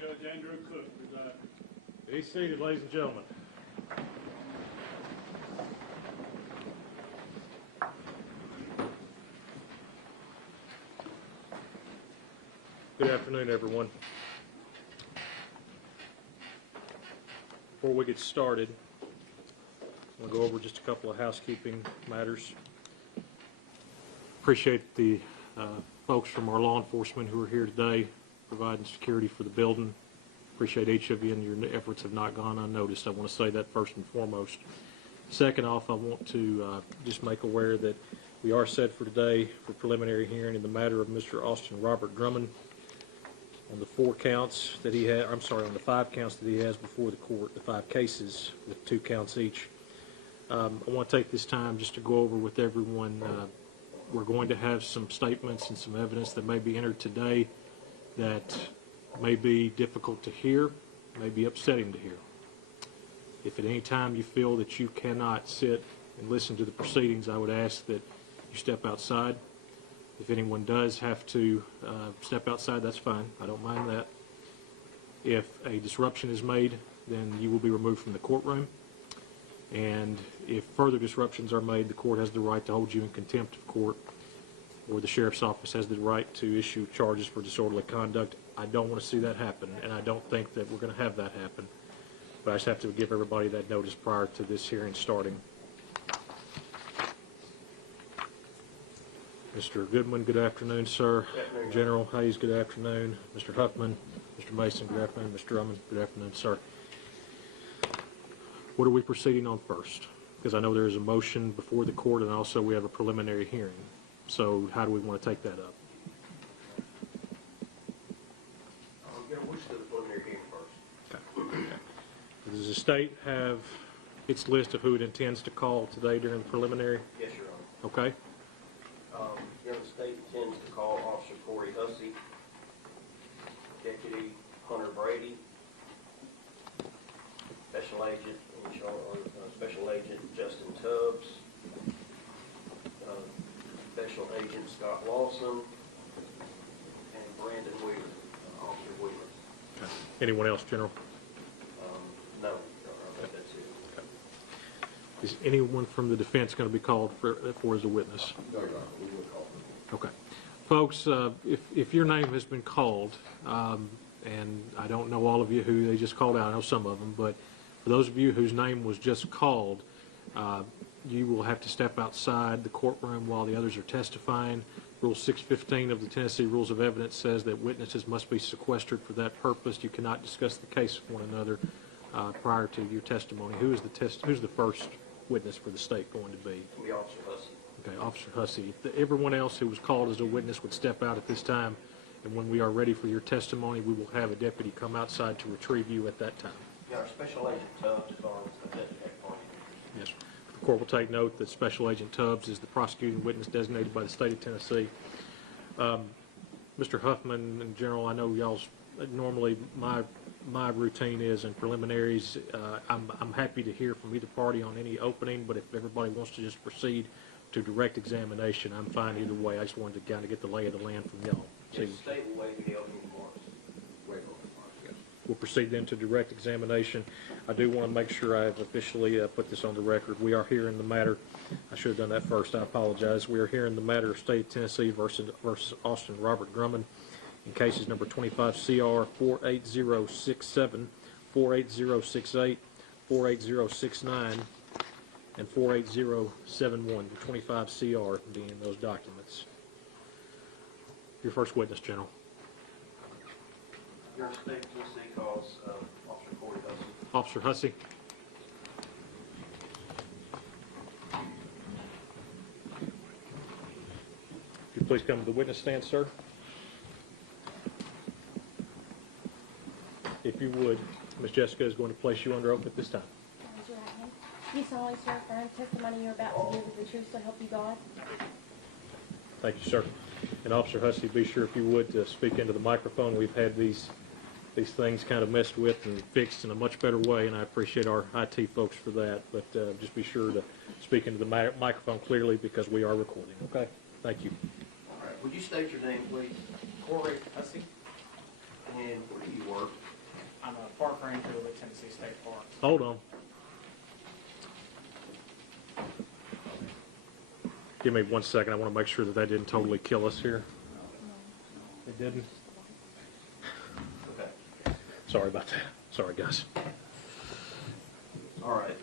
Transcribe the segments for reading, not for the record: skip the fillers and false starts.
Judge Andrew Cook presiding. Be seated, ladies and gentlemen. Good afternoon, everyone. Before we get started, I'm going to go over just a couple of housekeeping matters. Appreciate the folks from our law enforcement who are here today providing security for the building. Appreciate each of you, and your efforts have not gone unnoticed. I want to say that first and foremost. Second off, I want to just make aware that we are set for today for preliminary hearing in the matter of Mr. Austin Robert Drummond on the on the 5 counts that he has before the court, the 5 cases with 2 counts each. I want to take this time just to go over with everyone. We're going to have some statements and some evidence that may be entered today that may be difficult to hear, may be upsetting to hear. If at any time you feel that you cannot sit and listen to the proceedings, I would ask that you step outside. If anyone does have to step outside, that's fine. I don't mind that. If a disruption is made, then you will be removed from the courtroom. And if further disruptions are made, the court has the right to hold you in contempt of court, or the sheriff's office has the right to issue charges for disorderly conduct. I don't want to see that happen, and I don't think that we're going to have that happen. But I just have to give everybody that notice prior to this hearing starting. Mr. Goodman, good afternoon, sir. Good afternoon. General Hayes, good afternoon. Mr. Huffman, Mr. Mason, good afternoon. Mr. Drummond, good afternoon, sir. What are we proceeding on first? Because I know there is a motion before the court, and also we have a preliminary hearing. So how do we want to take that up? We'll just do the preliminary hearing first. Okay. Does the state have its list of who it intends to call today during the preliminary? Yes, Your Honor. Okay. The state intends to call Officer Hussy, Deputy Hunter Brady, Special Agent Justin Tubbs, Special Agent Scott Lawson, and Brandon Wheeler, Officer Wheeler. Okay. Anyone else, General? No, Your Honor, I think that's it. Okay. Is anyone from the defense going to be called for as a witness? No, Your Honor, we will call them. Okay. Folks, if your name has been called, and I don't know all of you who they just called out, I know some of them, but for those of you whose name was just called, you will have to step outside the courtroom while the others are testifying. Rule 615 of the Tennessee Rules of Evidence says that witnesses must be sequestered for that purpose. You cannot discuss the case with one another prior to your testimony. Who's the first witness for the state going to be? It'll be Officer Hussy. Okay, Officer Hussy. Everyone else who was called as a witness would step out at this time, and when we are ready for your testimony, we will have a deputy come outside to retrieve you at that time. Yeah, our Special Agent Tubbs is on the designated party. Yes. The court will take note that Special Agent Tubbs is the prosecuting witness designated by the state of Tennessee. Mr. Huffman and General, I know y'all's normally my routine is in preliminaries. I'm happy to hear from either party on any opening, but if everybody wants to just proceed to direct examination, I'm fine either way. I just wanted to kind of get the lay of the land from y'all. Yes, the state will waive the opening remarks. Wait for them, yes. We'll proceed then to direct examination. I do want to make sure I have officially put this on the record. We are here in the matter. I should have done that first. I apologize. We are here in the matter of State of Tennessee versus Austin Robert Drummond in cases number 25 CR 48067, 48068, 48069, and 48071. The 25 CR being those documents. Your first witness, General. Your state of Tennessee calls Officer Hussy. Officer Hussy. If you please come to the witness stand, sir. If you would, Ms. Jessica is going to place you under oath at this time. Raise your right hand. You solemnly swear affirm testimony you're about to give is the truth, so help you God. Thank you, sir. And Officer Hussy, be sure, if you would, to speak into the microphone. We've had these things kind of messed with and fixed in a much better way, and I appreciate our IT folks for that. But just be sure to speak into the microphone clearly because we are recording. Okay? Thank you. All right. Would you state your name, please? Corey Hussy. And where do you work? I'm a park ranger with Tennessee State Park. Hold on. Give me 1 second. I want to make sure that that didn't totally kill us here. It didn't? Okay. Sorry about that. Sorry, guys. All right.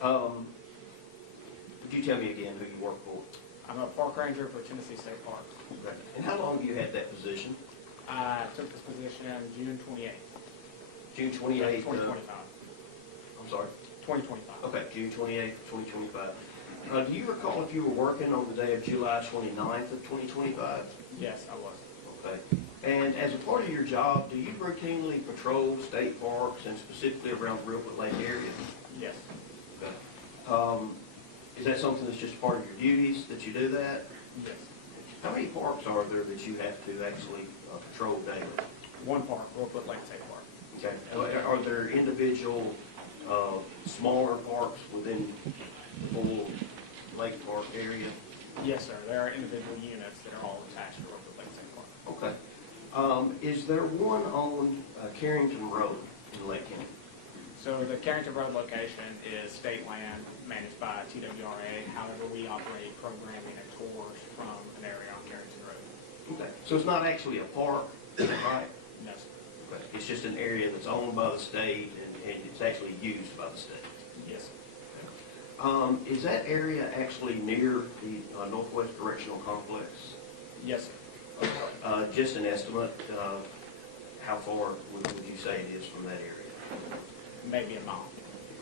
Would you tell me again who you work for? I'm a park ranger for Tennessee State Park. Okay. And how long have you had that position? I took this position June 28th, June 28th. 2025. I'm sorry. 2025. Okay, June 28th, 2025. Do you recall if you were working on the day of July 29th of 2025? Yes, I was. Okay. And as a part of your job, do you routinely patrol state parks and specifically around the Reelfoot Lake area? Yes. Okay. Is that something that's just part of your duties that you do that? Yes. How many parks are there that you have to actually patrol daily? One park, Reelfoot Lake State Park. Okay. Are there individual smaller parks within the full Lake Park area? Yes, sir. There are individual units that are all attached to Reelfoot Lake State Park. Okay. Is there one on Carrington Road in Lake County? So the Carrington Road location is state land managed by TWRA. However, we operate programming and tours from an area on Carrington Road. Okay. So it's not actually a park, is that right? No, sir. Okay. It's just an area that's owned by the state and it's actually used by the state. Yes, sir. Is that area actually near the Northwest Correctional Complex? Yes, sir. Just an estimate, how far would you say it is from that area? Maybe a mile.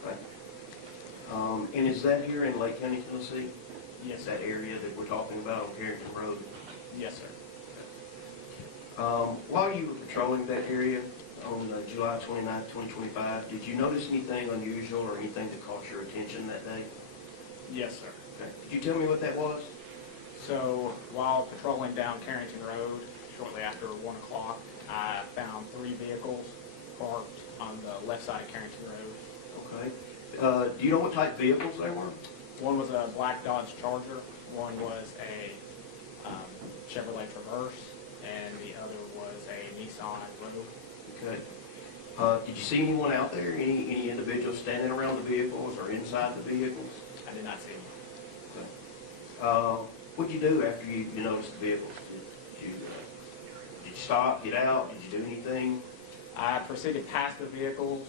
Okay. And is that here in Lake County, Tennessee? Yes, That area that we're talking about on Carrington Road? Yes, sir. While you were patrolling that area on July 29th, 2025, did you notice anything unusual or anything that caught your attention that day? Yes, sir. Okay. Could you tell me what that was? So while patrolling down Carrington Road, shortly after 1 o'clock, I found 3 vehicles parked on the left side of Carrington Road. Okay. Do you know what type of vehicles they were? One was a black Dodge Charger, one was a Chevrolet Traverse, and the other was a Nissan Rogue. Okay. Did you see anyone out there? Any individuals standing around the vehicles or inside the vehicles? I did not see them. Okay. What did you do after you noticed the vehicles? Did you stop, get out? Did you do anything? I proceeded past the vehicles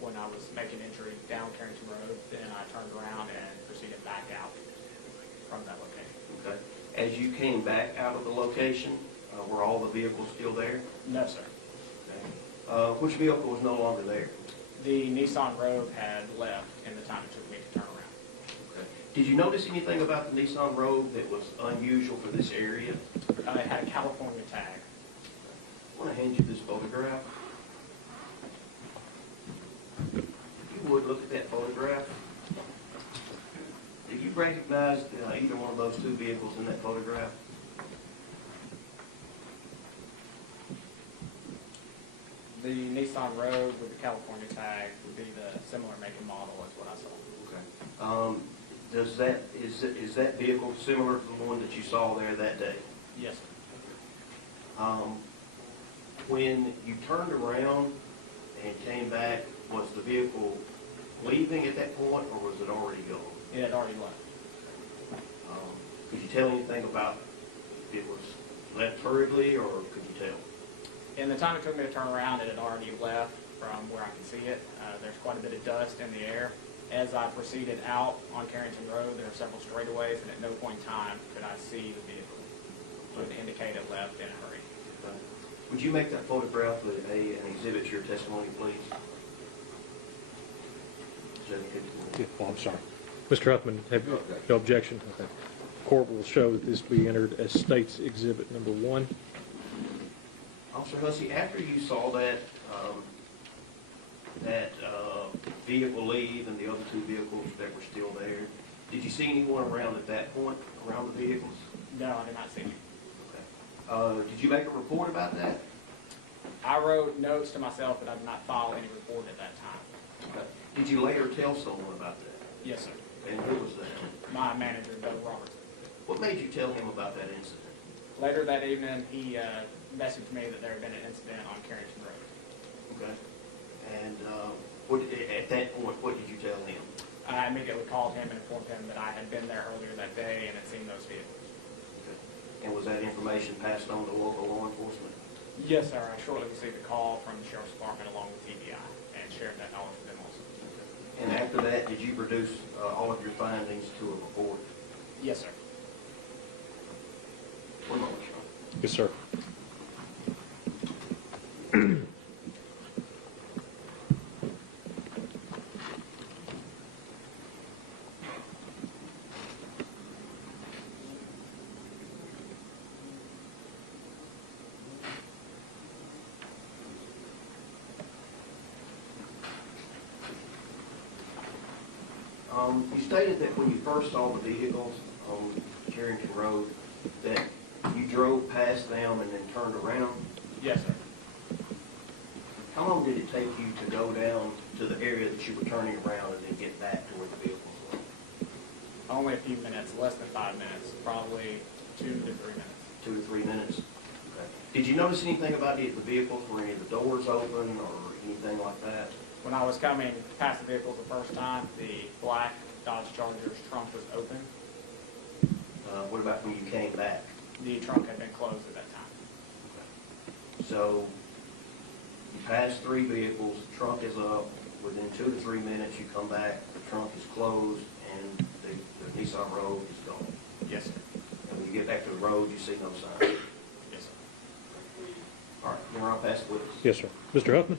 when I was making entry down Carrington Road. Then I turned around and proceeded back out from that location. Okay. As you came back out of the location, were all the vehicles still there? No, sir. Okay. Which vehicle was no longer there? The Nissan Rogue had left in the time it took me to turn around. Okay. Did you notice anything about the Nissan Rogue that was unusual for this area? It had a California tag. I want to hand you this photograph. If you would look at that photograph. Do you recognize either one of those 2 vehicles in that photograph? The Nissan Rogue with the California tag would be the similar make and model as what I saw. Okay. Is that vehicle similar to the one that you saw there that day? Yes, sir. When you turned around and came back, was the vehicle leaving at that point, or was it already gone? It had already left. Could you tell anything about if it was left hurriedly, or could you tell? In the time it took me to turn around, it had already left from where I can see it. There's quite a bit of dust in the air. As I proceeded out on Carrington Road, there are several straightaways, and at no point in time could I see the vehicle. It would indicate it left in a hurry. Would you make that photograph an exhibit to your testimony, please? Yeah, oh, I'm sorry. Mr. Huffman, have you, no objection? Okay. Court will show that this be entered as State's Exhibit Number 1. Officer Hussy, after you saw that vehicle leave and the other 2 vehicles that were still there, did you see anyone around at that point, around the vehicles? No, I did not see you. Okay. Did you make a report about that? I wrote notes to myself that I did not file any report at that time. Okay. Did you later tell someone about that? Yes, sir. And who was that? My manager, Doug Robertson. What made you tell him about that incident? Later that evening, he messaged me that there had been an incident on Carrington Road. Okay. And at that point, what did you tell him? I immediately called him and informed him that I had been there earlier that day and had seen those vehicles. And was that information passed on to local law enforcement? Yes, sir. I shortly received a call from the Sheriff's Department along with TBI and shared that knowledge with them also. And after that, did you produce all of your findings to a report? Yes, sir. One moment, Sean. Yes, sir. You stated that when you first saw the vehicles on Carrington Road, that you drove past them and then turned around. Yes, sir. How long did it take you to go down to the area that you were turning around and then get back to where the vehicles were? Only a few minutes, less than 5 minutes, probably 2 to 3 minutes. 2 to 3 minutes. Okay. Did you notice anything about the vehicles? Were any of the doors open or anything like that? When I was coming past the vehicles the first time, the black Dodge Charger's trunk was open. What about when you came back? The trunk had been closed at that time. So you pass 3 vehicles, the trunk is up. Within 2 to 3 minutes, you come back, the trunk is closed, and the Nissan Rogue is gone. Yes, sir. And when you get back to the road, you see no signs. Yes, sir. All right, you're on past the witness. Yes, sir. Mr. Huffman?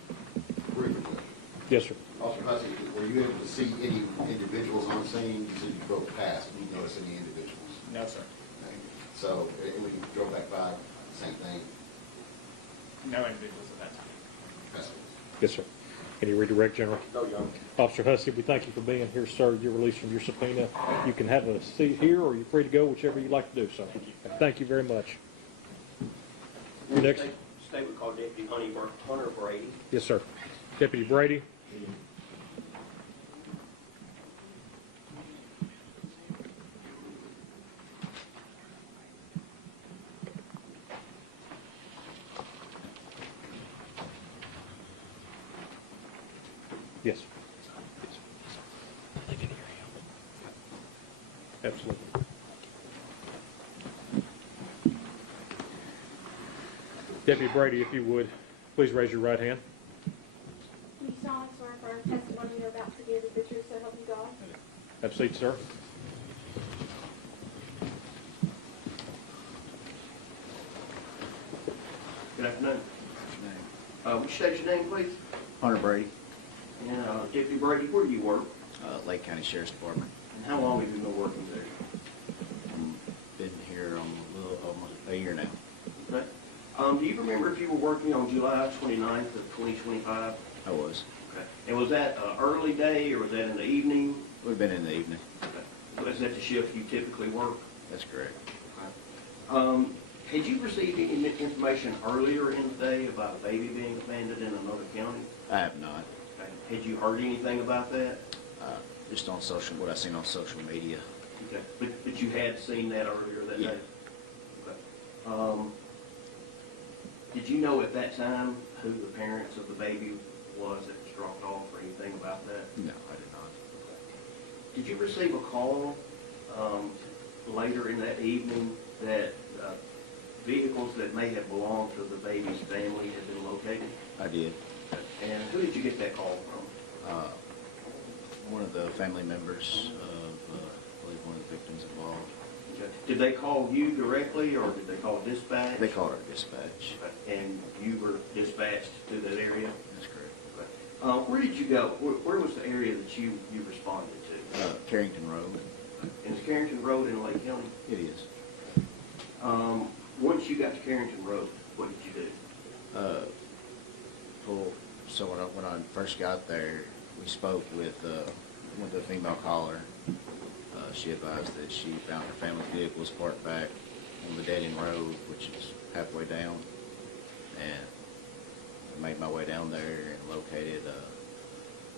Briefly, Judge. Yes, sir. Officer Hussy, were you able to see any individuals on scene? You said you drove past, did you notice any individuals? No, sir. Okay. So, when you drove back by, same thing? No individuals at that time. Yes. Yes, sir. Any redirect, General? No, Your Honor. Officer Hussey, we thank you for being here, sir. You're released from your subpoena. You can have a seat here, or you're free to go, whichever you'd like to do, sir. Thank you very much. Your next. State would call Deputy Hunter Brady. Yes, sir. Deputy Brady. Yes. They can hear you. Absolutely. Deputy Brady, if you would, please raise your right hand. Do you solemnly swear affirm the testimony you're about to give is the truth, so help you God? Have a seat, sir. Good afternoon. Would you state your name, please? Hunter Brady, And Deputy Brady, where do you work? Lake County Sheriff's Department. And how long have you been working there? Been here almost a year now. Okay. Do you remember if you were working on July 29th of 2025? I was. Okay. And was that an early day or was that in the evening? Would have been in the evening. Okay. Was that the shift you typically work? That's correct. Had you received any information earlier in the day about a baby being abandoned in another county? I have not. Okay. Had you heard anything about that? Just on what I seen on social media. Okay. But you had seen that earlier that Yeah. day? Okay. Did you know at that time who the parents of the baby was that was dropped off or anything about that? No, I did not. Did you receive a call later in that evening that vehicles that may have belonged to the baby's family had been located? I did. And who did you get that call from? One of the family members of, I believe, one of the victims involved. Okay. Did they call you directly or did they call dispatch? They called our dispatch. Okay. And you were dispatched to that area? That's correct. Okay. Where did you go? Where was the area that you responded to? Carrington Road. And is Carrington Road in Lake County? It is. Once you got to Carrington Road, what did you do? So when I first got there, we spoke with the female caller. She advised that she found her family vehicles parked back on the dead-end road, which is halfway down, and I made my way down there and located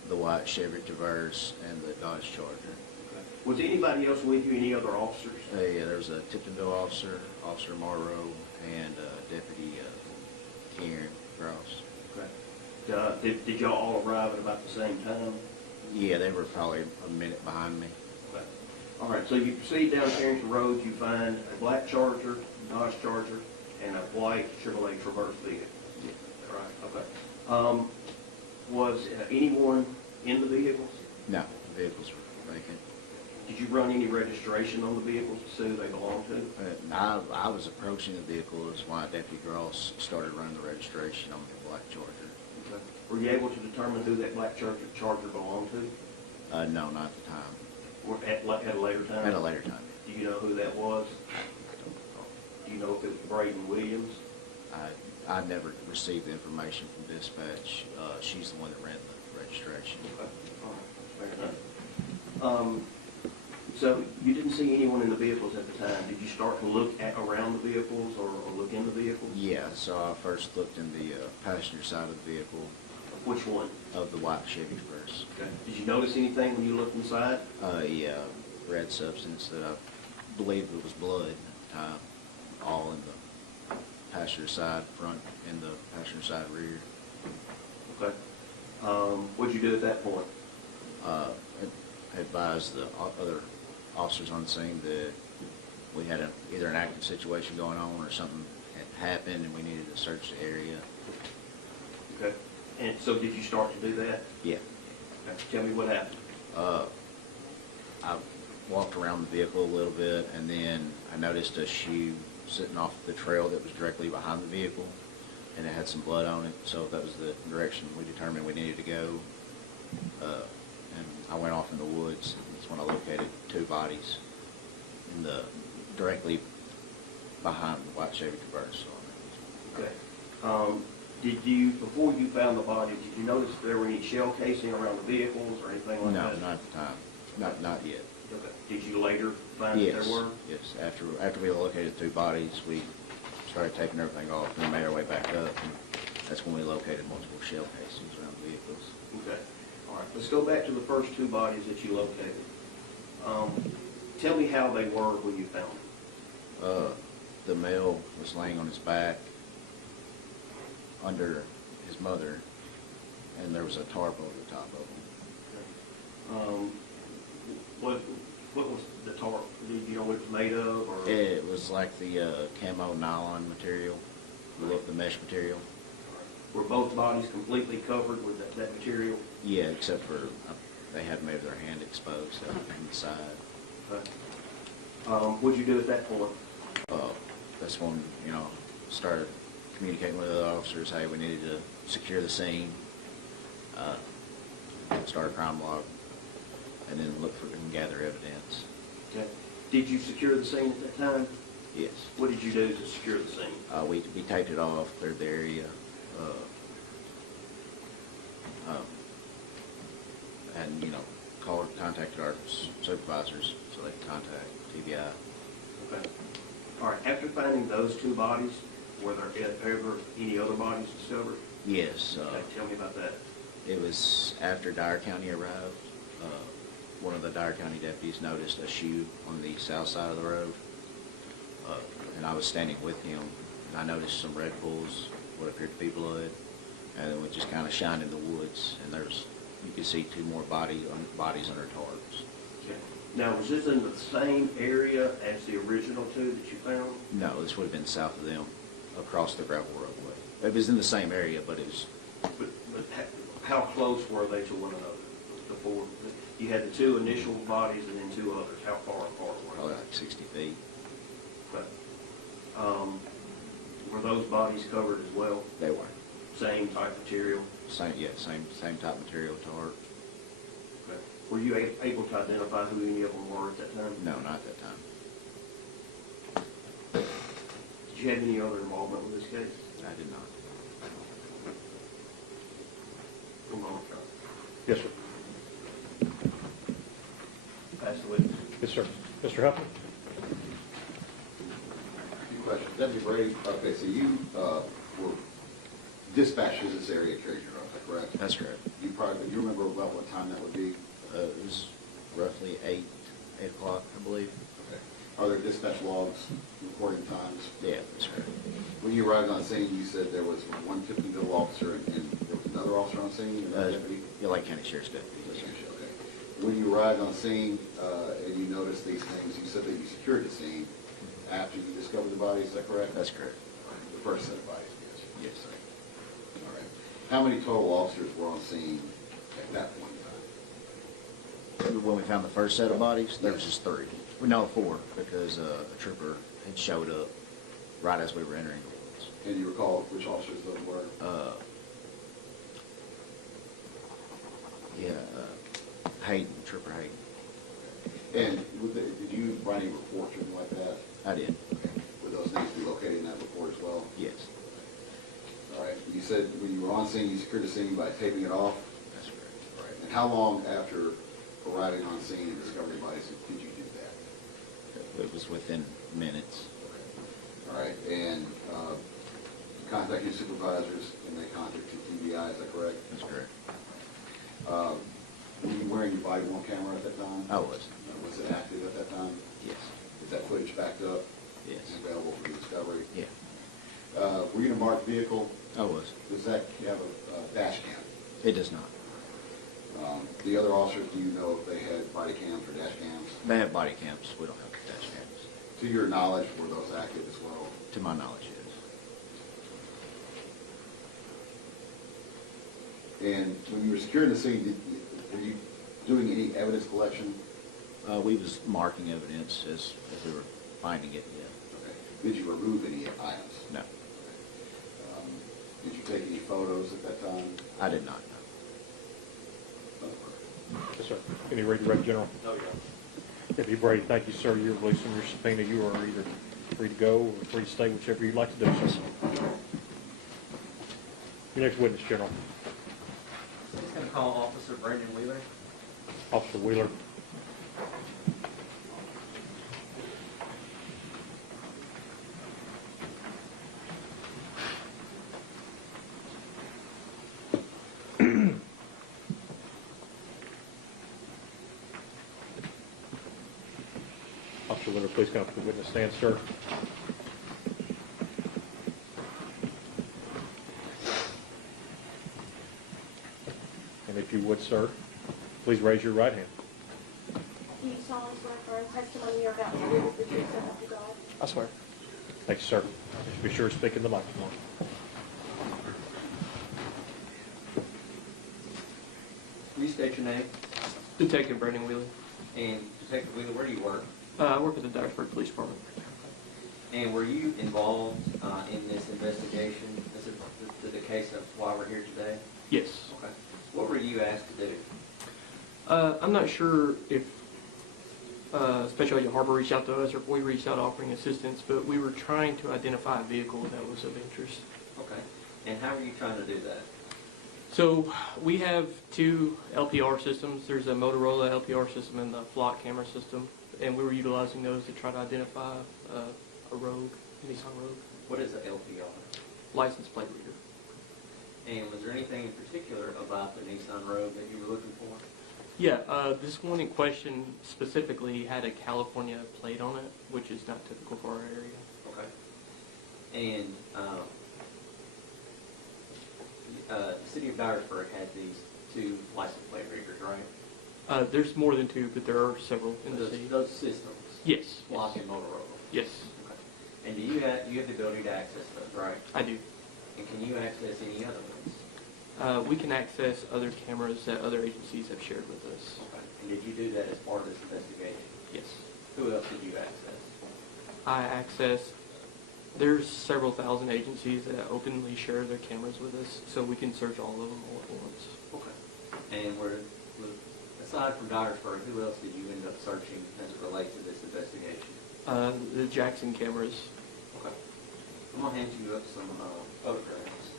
the white Chevy Traverse and the Dodge Charger. Was anybody else with you, any other officers? Yeah, there was a Tiptonville officer, Officer Morrow, and Deputy Karen Ross. Okay. Did y'all all arrive at about the same time? Yeah, they were probably a minute behind me. Okay. All right, so you proceed down Carrington Road, you find a black Charger, Dodge Charger, and a white Chevrolet Traverse vehicle. Yeah. Right, okay. Was anyone in the vehicles? No, the vehicles were vacant. Did you run any registration on the vehicles to see who they belong to? I was approaching the vehicle as why Deputy Gross started running the registration on the black Charger. Okay. Were you able to determine who that black Charger belonged to? No, not at the time. Or at a later time? At a later time. Do you know who that was? Do you know if it was Brady Williams? I never received the information from dispatch. She's the one that ran the registration. Okay. All right. Fair enough. So you didn't see anyone in the vehicles at the time. Did you start to look around the vehicles or look in the vehicles? Yeah, so I first looked in the passenger side of the vehicle. Which one? Of the white Chevy first. Okay. Did you notice anything when you looked inside? Yeah, red substance that I believe it was blood at the time, all in the passenger side front and the passenger side rear. Okay. What'd you do at that point? I advised the other officers on the scene that we had either an active situation going on or something had happened and we needed to search the area. Okay. And so did you start to do that? Yeah. Okay. Tell me what happened. I walked around the vehicle a little bit and then I noticed a shoe sitting off the trail that was directly behind the vehicle and it had some blood on it, so that was the direction we determined we needed to go. And I went off in the woods, and that's when I located two bodies in the directly behind the white Chevy Traverse. Okay. Did you, before you found the body, did you notice if there were any shell casing around the vehicles or anything like No, that? not at the time. Not yet. Okay. Did you later find that Yes, there were? yes. After we located two bodies, we started taking everything off and made our way back up, and that's when we located multiple shell casings around the vehicles. Okay. All right. Let's go back to the first two bodies that you located. Tell me how they were when you found them. The male was laying on his back under his mother, and there was a tarp over the top of him. What was the tarp? Do you know what it was made of? Or? It was like the camo nylon material, the mesh material. Were both bodies completely covered with that material? Yeah, except for they had maybe their hand exposed up on the side. Okay. What'd you do at that point? That's when, started communicating with the officers, hey, we needed to secure the scene, start a crime log, and then look for and gather evidence. Okay. Did you secure the scene at that time? Yes. What did you do to secure the scene? We taped it off, cleared the area, and, contacted our supervisors so they could contact TBI. Okay. All right. After finding those two bodies, were there ever any other bodies discovered? Yes. Okay. Tell me about that. It was after Dyer County arrived. One of the Dyer County deputies noticed a shoe on the south side of the road, and I was standing with him, and I noticed some red pools, what appeared to be blood, and it would just kind of shine in the woods, and you could see two more bodies under tarps. Okay. Now, was this in the same area as the original two that you found? No, this would have been south of them, across the gravel roadway. It was in the same area, but it was... But how close were they to one another? Before you had the two initial bodies and then two others. How far apart were Probably they? like 60 feet. Okay. Were those bodies covered as well? They were. Same type material? Same type material, tarp. Okay. Were you able to identify who any of them were at that time? No, not at that time. Did you have any other involvement with this case? I did not. One moment, John. Yes, sir. Pass the witness. Yes, sir. Mr. Huffman? Few questions. Deputy Brady, okay, so you were dispatched to this area at Carrington Road, is that correct? That's correct. Do you remember about what time that would be? It was roughly 8 o'clock, I believe. Okay. Are there dispatch logs recording times? Yeah, that's correct. When you arrived on scene, you said there was one Tiffanyville officer and there was another officer on scene, or deputy? You're like County Sheriff's Deputy. Okay. When you arrived on scene and you noticed these things, you said that you secured the scene after you discovered the bodies, is that correct? That's correct. The first set of bodies, yes. Yes. All right. How many total officers were on scene at that point in time? When we found the first set of bodies, there was just 3. No, 4, because a trooper had showed up right as we were entering the woods. Can you recall which officers those were? Hayden, Trooper Hayden. And did you write any reports or anything like that? I did. Would those names be located in that report as well? Yes. All right. You said when you were on scene, you secured the scene by taping it off? That's correct. All right. And how long after arriving on scene and discovering bodies did you do that? It was within minutes. All right. And contact your supervisors and they contact your TBI, is that correct? That's correct. Were you wearing your body-worn camera at that time? I was. Was it active at that time? Yes. Is that footage backed up? Yes. And available for the discovery? Yeah. Were you in a marked vehicle? I was. Does that have a dash cam? It does not. The other officers, do you know if they had body cams or dash cams? They have body cams. We don't have dash cams. To your knowledge, were those active as well? To my knowledge, yes. And when you were securing the scene, were you doing any evidence collection? We was marking evidence as we were finding it, yeah. Okay. Did you remove any items? No, Did you take any photos at that time? I did not, no. Yes, sir. Can you read the Director General? Oh, yeah. Deputy Brady, thank you, sir. You're releasing your subpoena. You are either free to go or free to stay, whichever you'd like to do, sir. Your next witness, General. I'm just going to call Officer Brendan Wheeler. Officer Wheeler. Officer Wheeler, please come up to the witness stand, sir. And if you would, sir, please raise your right hand. Do you solemnly swear affirm testimony you're about to give is the truth, so help you God? I swear. Thank you, sir. Be sure to speak in the microphone. Will you state your name? Detective Brandon Wheeler. And Detective Wheeler, where do you work? I work at the Dyersburg Police Department. And were you involved in this investigation? This is the case of why we're here today? Yes. Okay. What were you asked to do? I'm not sure if Special Agent Harbor reached out to us or if we reached out offering assistance, but we were trying to identify a vehicle that was of interest. Okay. And how were you trying to do that? So we have 2 LPR systems. There's a Motorola LPR system and the flock camera system, and we were utilizing those to try to identify a Rogue, Nissan Rogue, What is an LPR? license plate reader. And was there anything in particular about the Nissan Rogue that you were looking for? Yeah, this one in question specifically had a California plate on it, which is not typical for our area. Okay. And the city of Dyersburg had these 2 license plate readers, right? There's more than 2, but there are several in the city. Those systems? Yes. Flock Yes. and Motorola? Yes, Okay. And do you have the ability to access those, right? I do. And can you access any other ones? We can access other cameras that other agencies have shared with us. Okay. And did you do that as part of this investigation? Yes. Who else did you access? I access, there's several thousand agencies that openly share their cameras with us, so we can search all of them all at once. Okay. And aside from Dyersburg, who else did you end up searching as it relates to this investigation? The Jackson cameras. Okay. I'm going to hand you up some photographs.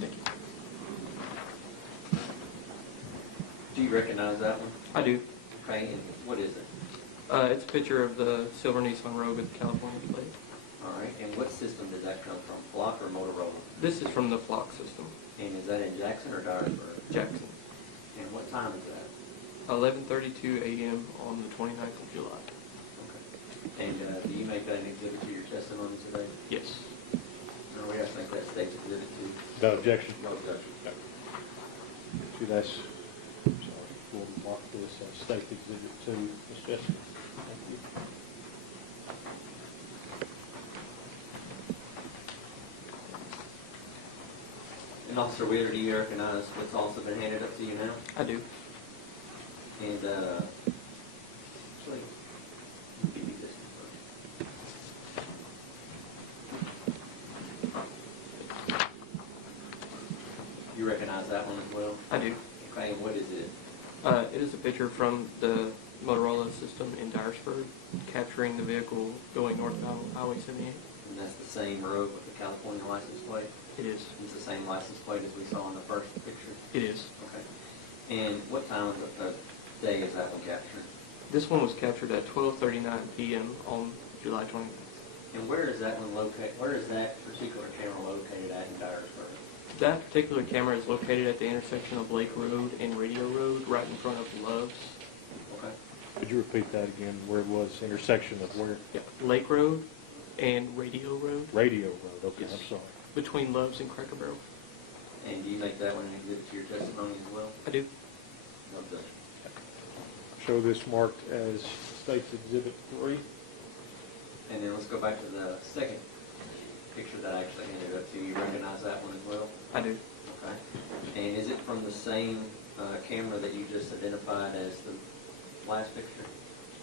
Thank you. Do you recognize that one? I do. Okay, and what is it? It's a picture of the silver Nissan Rogue with the California plate. All right, and what system did that come from, Flock or Motorola? This is from the flock system. And is that in Jackson or Dyersburg? Jackson. And what time is that? 11:32 a.m. on the 29th of July. Okay. And do you make that an exhibit to your testimony today? Yes. No, we have to make that state's exhibit 2. No objection? No objection. See, that's, sorry, we'll mark this as State Exhibit 2, Ms. Jessica. Thank you. And Officer Wheeler, do you recognize what's also been handed up to you now? I do. And, actually, give me this one first. You recognize that one as well? I do. Okay, and what is it? It is a picture from the Motorola system in Dyersburg, capturing the vehicle going northbound on Highway 78. And that's the same road with the California license plate? It is. It's the same license plate as we saw in the first picture? It is. Okay. And what time of the day is that one captured? This one was captured at 12:39 p.m. on July 20th. And where is that one located, where is that particular camera located at in Dyersburg? That particular camera is located at the intersection of Lake Road and Radio Road, right in front of Love's. Okay. Could you repeat that again, where it was, intersection of where? Yeah, Lake Road and Radio Road, Radio Road, okay, Yes. I'm sorry. between Love's and Cracker Barrel. And do you make that one an exhibit to your testimony as well? I do. No objection. Show this marked as State's Exhibit 3. And then let's go back to the second picture that I actually handed up to you. You recognize that one as well? I do. Okay. And is it from the same camera that you just identified as the last picture?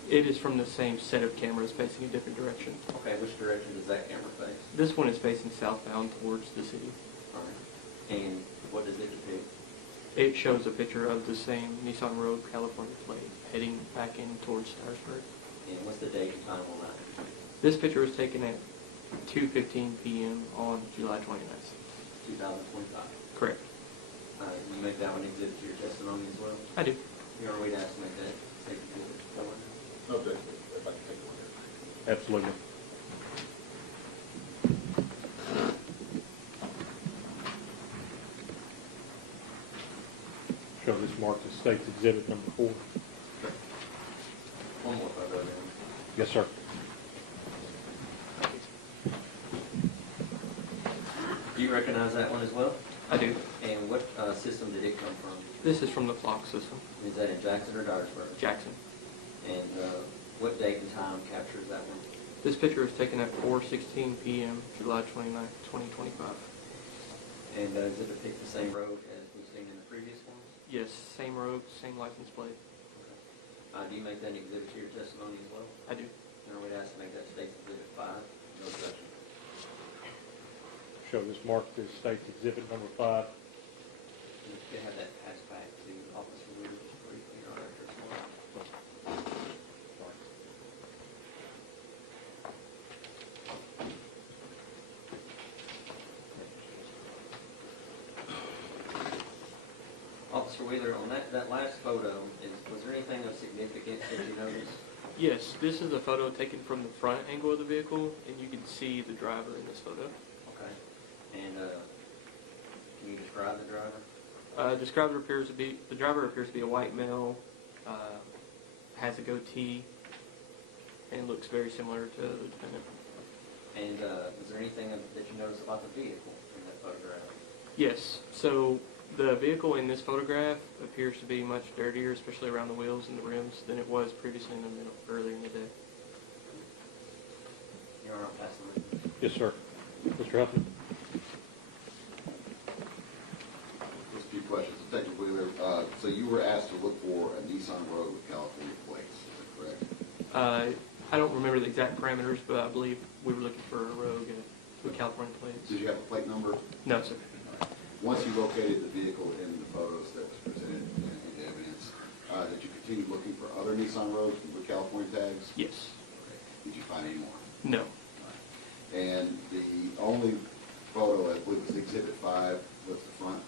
It is from the same set of cameras facing a different direction. Okay, which direction does that camera face? This one is facing southbound towards the city. All right. And what does it depict? It shows a picture of the same Nissan Rogue California plate heading back in towards Dyersburg. And what's the date and time on that? This picture was taken at 2:15 p.m. on July 29th. 2025. Correct. You make that one exhibit to your testimony as well? I do. You're already asked to make that take exhibit. No objection. I'd like to take one here. Absolutely. Show this marked as State's Exhibit number 4. One more photo then. Yes, sir. Do you recognize that one as well? I do. And what system did it come from? This is from the clock system. Is that in Jackson or Dyersburg? Jackson. And what date and time captures that one? This picture was taken at 4:16 p.m. July 29th, 2025. And does it depict the same road as we've seen in the previous ones? Yes, same road, same license plate. Do you make that an exhibit to your testimony as well? I do. And we'd ask to make that state's exhibit 5. No objection. Show this marked as State's Exhibit number 5. And if you could have that passed back to Officer Weir just briefly, Your Honor, after this one. Officer Wheeler, on that last photo, was there anything of significance that you noticed? Yes, this is a photo taken from the front angle of the vehicle, and you can see the driver in this photo. Okay. And can you describe the driver? The driver appears to be a white male, has a goatee, and looks very similar to the defendant. And was there anything that you noticed about the vehicle in that photograph? Yes, so the vehicle in this photograph appears to be much dirtier, especially around the wheels and the rims, than it was previously earlier in the day. Your Honor, I'll pass the witness. Yes, sir. Mr. Huffman? Just a few questions. Detective Wheeler, so you were asked to look for a Nissan Rogue with California plates, is that correct? I don't remember the exact parameters, but I believe we were looking for a Rogue with California plates. Did you have a plate number? No, sir. Once you located the vehicle in the photos that was presented in the evidence, did you continue looking for other Nissan Rogues with California tags? Yes. Did you find any more? No. And the only photo, I believe was Exhibit 5, was the front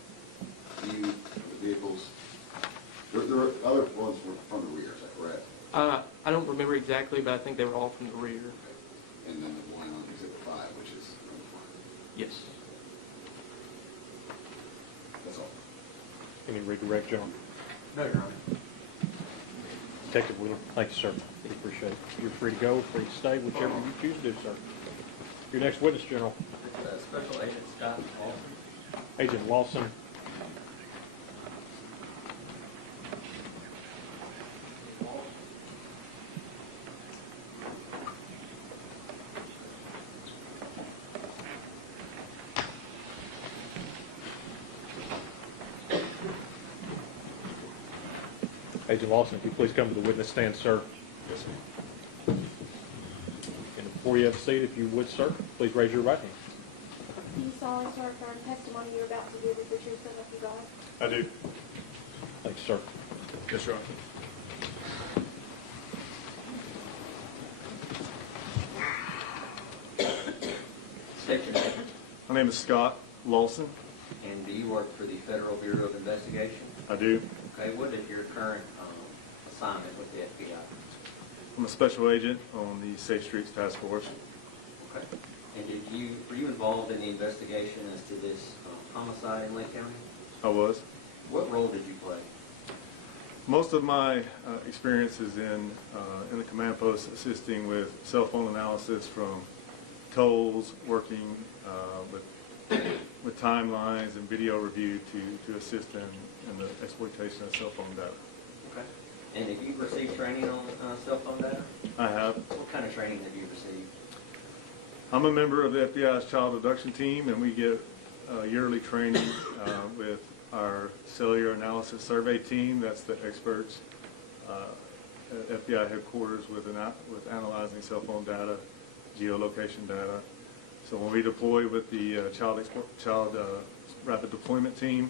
view of the vehicles. There are other ones were from the rear, is that correct? I don't remember exactly, but I think they were all from the rear. Okay. And then the one on Exhibit 5, which is from the front. Yes. That's all. Any redirect, John? No, Your Honor. Detective Wheeler? Thank you, sir. We appreciate it. You're free to go, free to stay, whichever you choose to do, sir. Your next witness, General. Special Agent Scott Lawson. Agent Lawson. Agent Lawson, if you please come to the witness stand, sir. Yes, sir. And before you have a seat, if you would, sir, please raise your right hand. Do you solemnly swear affirm testimony you're about to give is the truth, so help you God? I do. Thank you, sir. Yes, Your Honor. State your name. My name is Scott Lawson. And do you work for the Federal Bureau of Investigation? I do. Okay, what is your current assignment with the FBI? I'm a special agent on the Safe Streets Task Force. Okay. And were you involved in the investigation as to this homicide in Lake County? I was. What role did you play? Most of my experience is in the command post assisting with cell phone analysis from tolls, working with timelines and video review to assist in the exploitation of cell phone data. Okay. And have you received training on cell phone data? I have. What kind of training have you received? I'm a member of the FBI's child abduction team, and we get yearly training with our cellular analysis survey team. That's the experts at FBI headquarters with analyzing cell phone data, geolocation data. So when we deploy with the child rapid deployment team,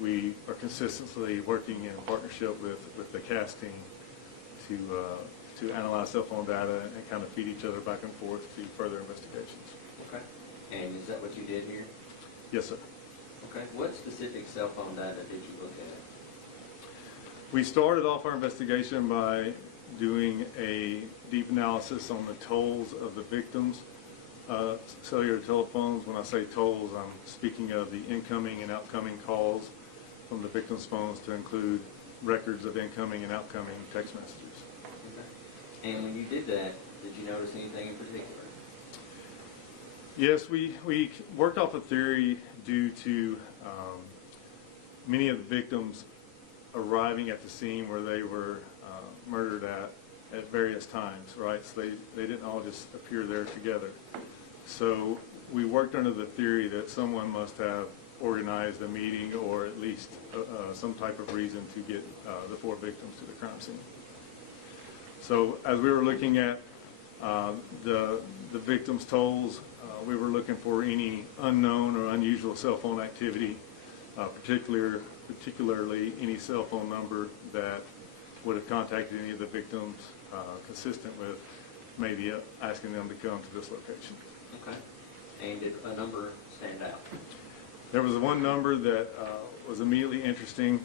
we are consistently working in partnership with the CAS team to analyze cell phone data and kind of feed each other back and forth to further investigations. Okay. And is that what you did here? Yes, sir. Okay. What specific cell phone data did you look at? We started off our investigation by doing a deep analysis on the tolls of the victims' cellular telephones. When I say tolls, I'm speaking of the incoming and outgoing calls from the victims' phones to include records of incoming and outgoing text messages. Okay. And when you did that, did you notice anything in particular? Yes, we worked off a theory due to many of the victims arriving at the scene where they were murdered at various times, right? So they didn't all just appear there together. So we worked under the theory that someone must have organized a meeting or at least some type of reason to get the 4 victims to the crime scene. So as we were looking at the victims' tolls, we were looking for any unknown or unusual cell phone activity, particularly any cell phone number that would have contacted any of the victims consistent with maybe asking them to come to this location. Okay. And did a number stand out? There was one number that was immediately interesting.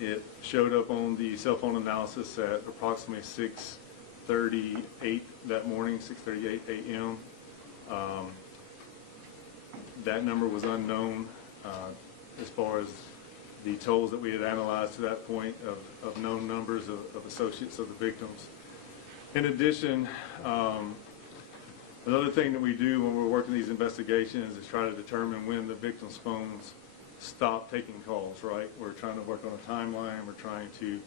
It showed up on the cell phone analysis at approximately 6:38 that morning, 6:38 a.m. That number was unknown as far as the tolls that we had analyzed to that point of known numbers of associates of the victims. In addition, another thing that we do when we're working these investigations is try to determine when the victims' phones stop taking calls, right? We're trying to work on a timeline. We're trying to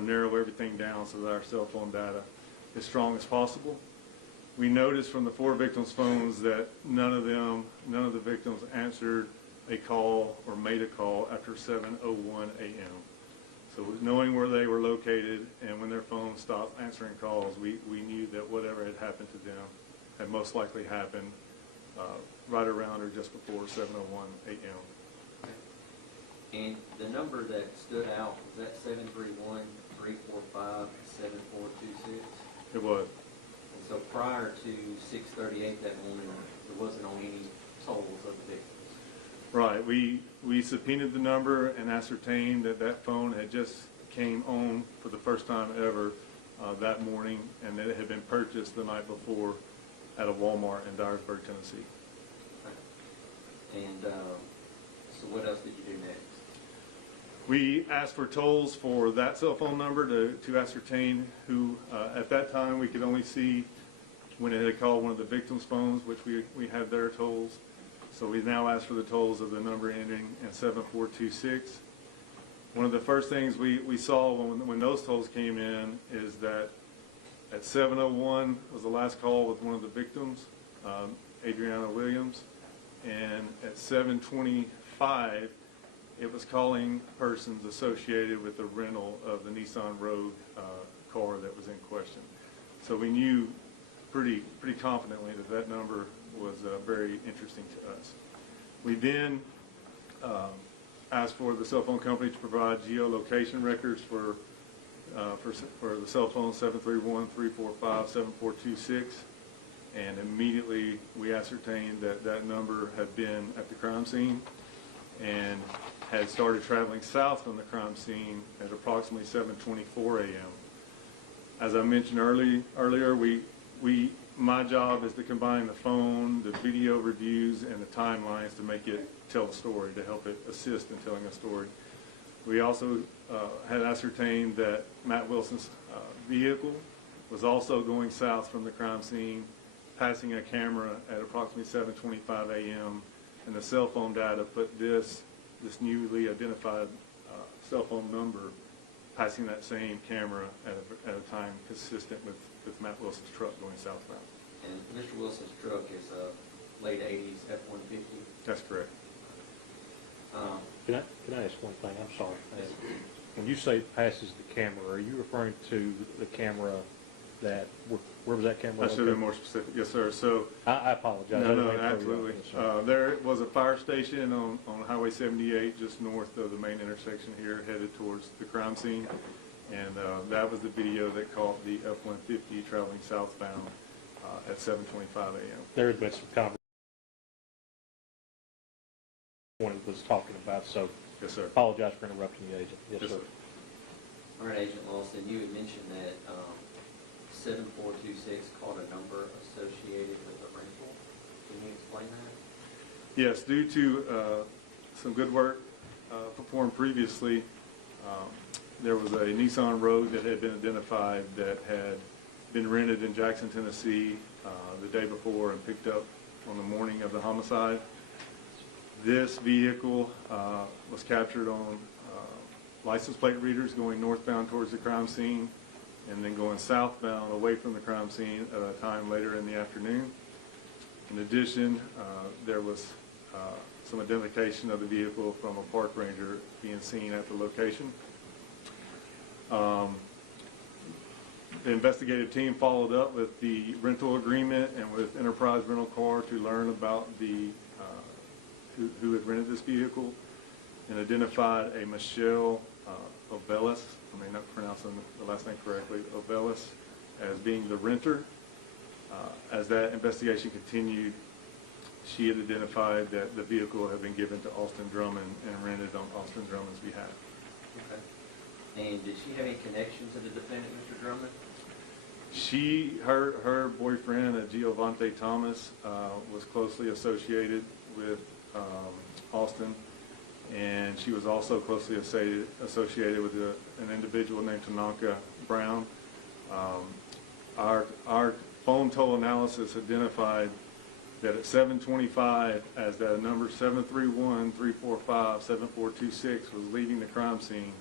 narrow everything down so that our cell phone data is strong as possible. We noticed from the 4 victims' phones that none of the victims answered a call or made a call after 7:01 a.m. So knowing where they were located and when their phones stopped answering calls, we knew that whatever had happened to them had most likely happened right around or just before 7:01 a.m. And the number that stood out, was that 731-345-7426? It was. And so prior to 6:38 that morning, there wasn't on any tolls of the victims? Right. We subpoenaed the number and ascertained that that phone had just came on for the first time ever that morning, and that it had been purchased the night before at a Walmart in Dyersburg, Tennessee. Okay. And so what else did you do next? We asked for tolls for that cell phone number to ascertain who, at that time, we could only see went ahead and called one of the victims' phones, which we had their tolls. So we now asked for the tolls of the number ending in 7426. One of the first things we saw when those tolls came in is that at 7:01 was the last call with one of the victims, Adriana Williams, and at 7:25 it was calling persons associated with the rental of the Nissan Rogue car that was in question. So we knew pretty confidently that number was very interesting to us. We then asked for the cell phone company to provide geolocation records for the cell phone 731-345-7426, and immediately we ascertained that number had been at the crime scene and had started traveling south from the crime scene at approximately 7:24 a.m. As I mentioned earlier, my job is to combine the phone, the video reviews, and the timelines to make it tell a story, to help it assist in telling a story. We also had ascertained that Matt Wilson's vehicle was also going south from the crime scene, passing a camera at approximately 7:25 a.m., and the cell phone data put this newly identified cell phone number passing that same camera at a time consistent with Matt Wilson's truck going southbound. And Mr. Wilson's truck is a late 80s F-150. That's correct. Can I ask one thing? I'm sorry. When you say it passes the camera, are you referring to the camera that, where was that camera? I should have been more specific. Yes, sir. So I apologize. No, absolutely. There was a fire station on Highway 78 just north of the main intersection here, headed towards the crime scene, and that was the video that caught the F-150 traveling southbound at 7:25 a.m. There had been some conversation was talking about, so Yes, sir. apologize for interrupting you, Agent. Yes, sir. All right, Agent Lawson, you had mentioned that 7426 called a number associated with a rental. Can you explain that? Yes, due to some good work performed previously, there was a Nissan Rogue that had been identified that had been rented in Jackson, Tennessee the day before and picked up on the morning of the homicide. This vehicle was captured on license plate readers going northbound towards the crime scene and then going southbound away from the crime scene at a time later in the afternoon. In addition, there was some identification of the vehicle from a park ranger being seen at the location. The investigative team followed up with the rental agreement and with Enterprise Rental Car to learn about the who had rented this vehicle, and identified a Michelle Ovelis, I may not pronounce the last name correctly, Ovelis, as being the renter. As that investigation continued, she had identified that the vehicle had been given to Austin Drummond and rented on Austin Drummond's behalf. Okay. And did she have any connection to the defendant, Mr. Drummond? Her boyfriend, Giovanni Thomas, was closely associated with Austin, and she was also closely associated with an individual named Tanaka Brown. Our phone toll analysis identified that at 7:25, as that number 731-345-7426 was leaving the crime scene,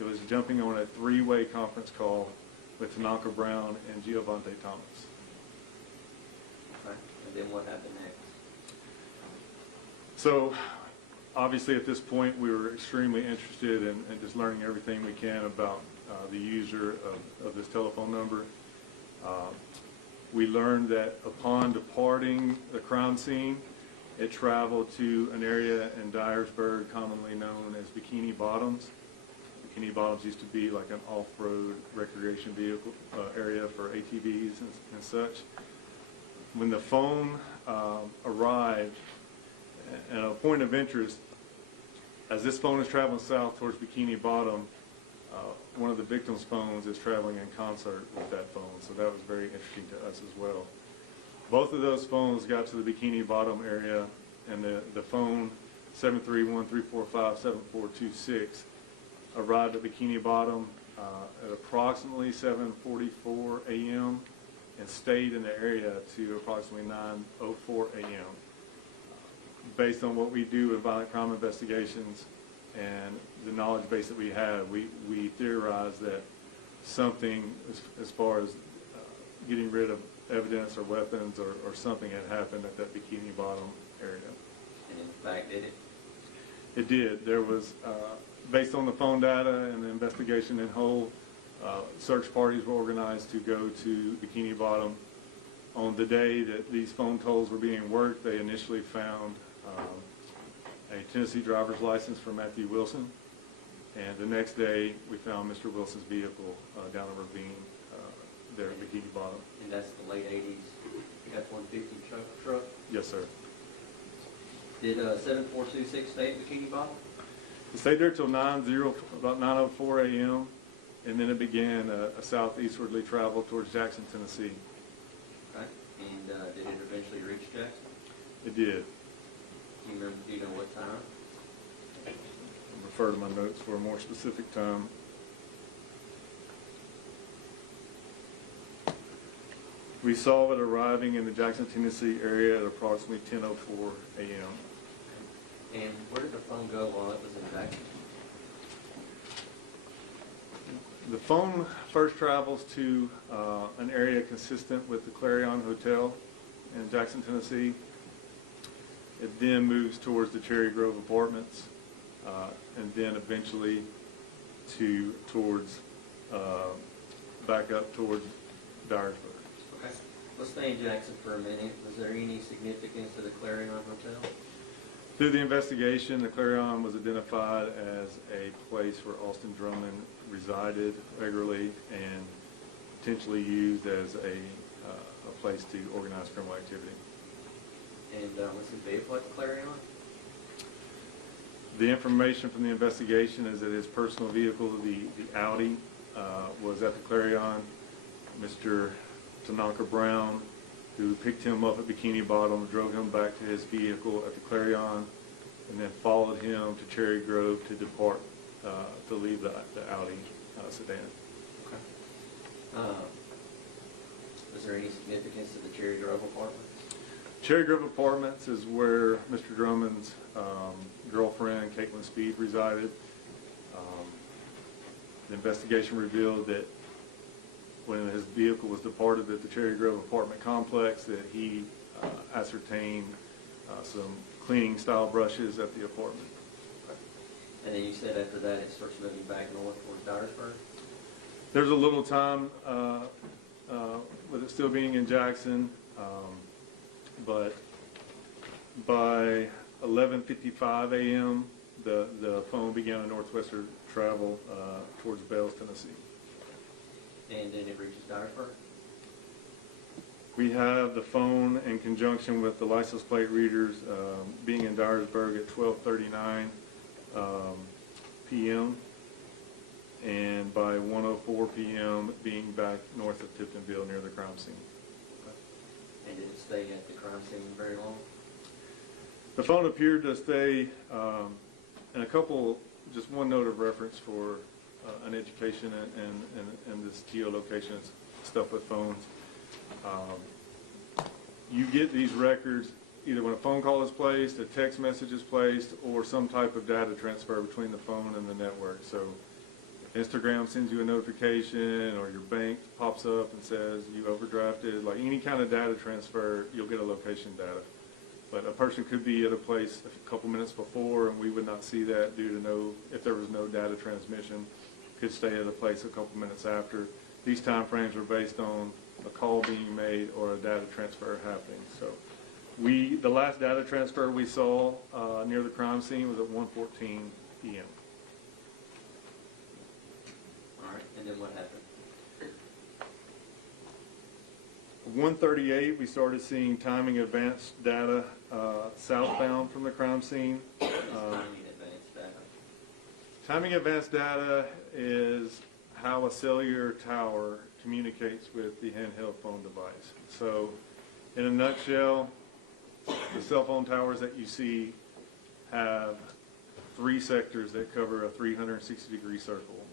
it was jumping on a three-way conference call with Tanaka Brown and Giovanni Thomas. Okay. And then what happened next? So, obviously at this point we were extremely interested in just learning everything we can about the user of this telephone number. We learned that upon departing the crime scene, it traveled to an area in Dyersburg commonly known as Bikini Bottoms. Bikini Bottoms used to be like an off-road recreation vehicle area for ATVs and such. When the phone arrived, and a point of interest, as this phone is traveling south towards Bikini Bottom, one of the victim's phones is traveling in concert with that phone, so that was very interesting to us as well. Both of those phones got to the Bikini Bottom area, and the phone 731-345-7426 arrived at Bikini Bottom at approximately 7:44 a.m. and stayed in the area to approximately 9:04 a.m. Based on what we do with violent crime investigations and the knowledge base that we have, we theorize that something as far as getting rid of evidence or weapons or something had happened at that Bikini Bottom area. And in fact, did it? It did. There was, based on the phone data and the investigation in whole, search parties were organized to go to Bikini Bottom. On the day that these phone tolls were being worked, they initially found a Tennessee driver's license for Matthew Wilson. And the next day, we found Mr. Wilson's vehicle down a ravine there at Bikini Bottom. And that's the late 80s F-150 truck? Yes, sir. Did 7426 stay at Bikini Bottom? It stayed there till about 9:04 a.m., and then it began a southeastwardly travel towards Jackson, Tennessee. Okay. And did it eventually reach Jackson? It did. Do you know what time? I'll refer to my notes for a more specific time. We saw it arriving in the Jackson, Tennessee area at approximately 10:04 a.m. And where did the phone go while it was in Jackson? The phone first travels to an area consistent with the Clarion Hotel in Jackson, Tennessee. It then moves towards the Cherry Grove Apartments, and then eventually towards back up towards Dyersburg. Okay. Let's stay in Jackson for a minute. Was there any significance to the Clarion Hotel? Through the investigation, the Clarion was identified as a place where Austin Drummond resided regularly and potentially used as a place to organize criminal activity. And was his vehicle at the Clarion? The information from the investigation is that his personal vehicle, the Audi, was at the Clarion. Mr. Tanaka Brown, who picked him up at Bikini Bottom, drove him back to his vehicle at the Clarion, and then followed him to Cherry Grove to depart, to leave the Audi sedan. Okay. Was there any significance to the Cherry Grove Apartments? Cherry Grove Apartments is where Mr. Drummond's girlfriend, Caitlin Speed, resided. The investigation revealed that when his vehicle was departed at the Cherry Grove apartment complex, that he ascertained some cleaning style brushes at the apartment. And then you said after that it starts moving back north towards Dyersburg? There's a little time with it still being in Jackson, but by 11:55 a.m., the phone began a northwestern travel towards Bells, Tennessee. And then it reaches Dyersburg? We have the phone in conjunction with the license plate readers being in Dyersburg at 12:39 p.m. and by 1:04 p.m. being back north of Tiptonville near the crime scene. And did it stay at the crime scene very long? The phone appeared to stay, and just one note of reference for an education and this geolocation stuff with phones. You get these records either when a phone call is placed, a text message is placed, or some type of data transfer between the phone and the network. So if Instagram sends you a notification or your bank pops up and says you overdrafted, like any kind of data transfer, you'll get a location data. But a person could be at a place a couple minutes before and we would not see that due to if there was no data transmission. Could stay at a place a couple minutes after. These time frames were based on a call being made or a data transfer happening. So the last data transfer we saw near the crime scene was at 1:14 p.m. All right, and then what happened? 1:38, we started seeing timing advanced data southbound from the crime scene. Timing advanced data. Timing advanced data is how a cellular tower communicates with the handheld phone device. So in a nutshell, the cell phone towers that you see have 3 sectors that cover a 360-degree circle.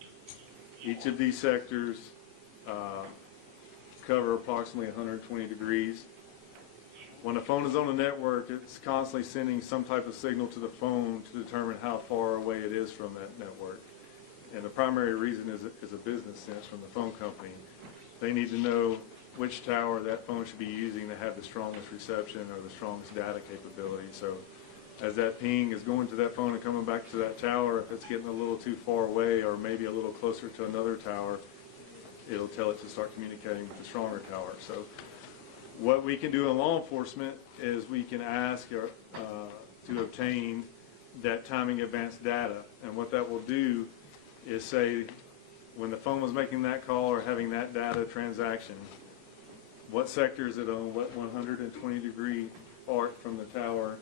Each of these sectors cover approximately 120 degrees. When a phone is on the network, it's constantly sending some type of signal to the phone to determine how far away it is from that network. And the primary reason is a business sense from the phone company. They need to know which tower that phone should be using to have the strongest reception or the strongest data capability. So as that ping is going to that phone and coming back to that tower, if it's getting a little too far away or maybe a little closer to another tower, it'll tell it to start communicating with the stronger tower. So what we can do in law enforcement is we can ask to obtain that timing advanced data. And what that will do is say, when the phone was making that call or having that data transaction, what sector is it on, what 120 degree arc from the tower,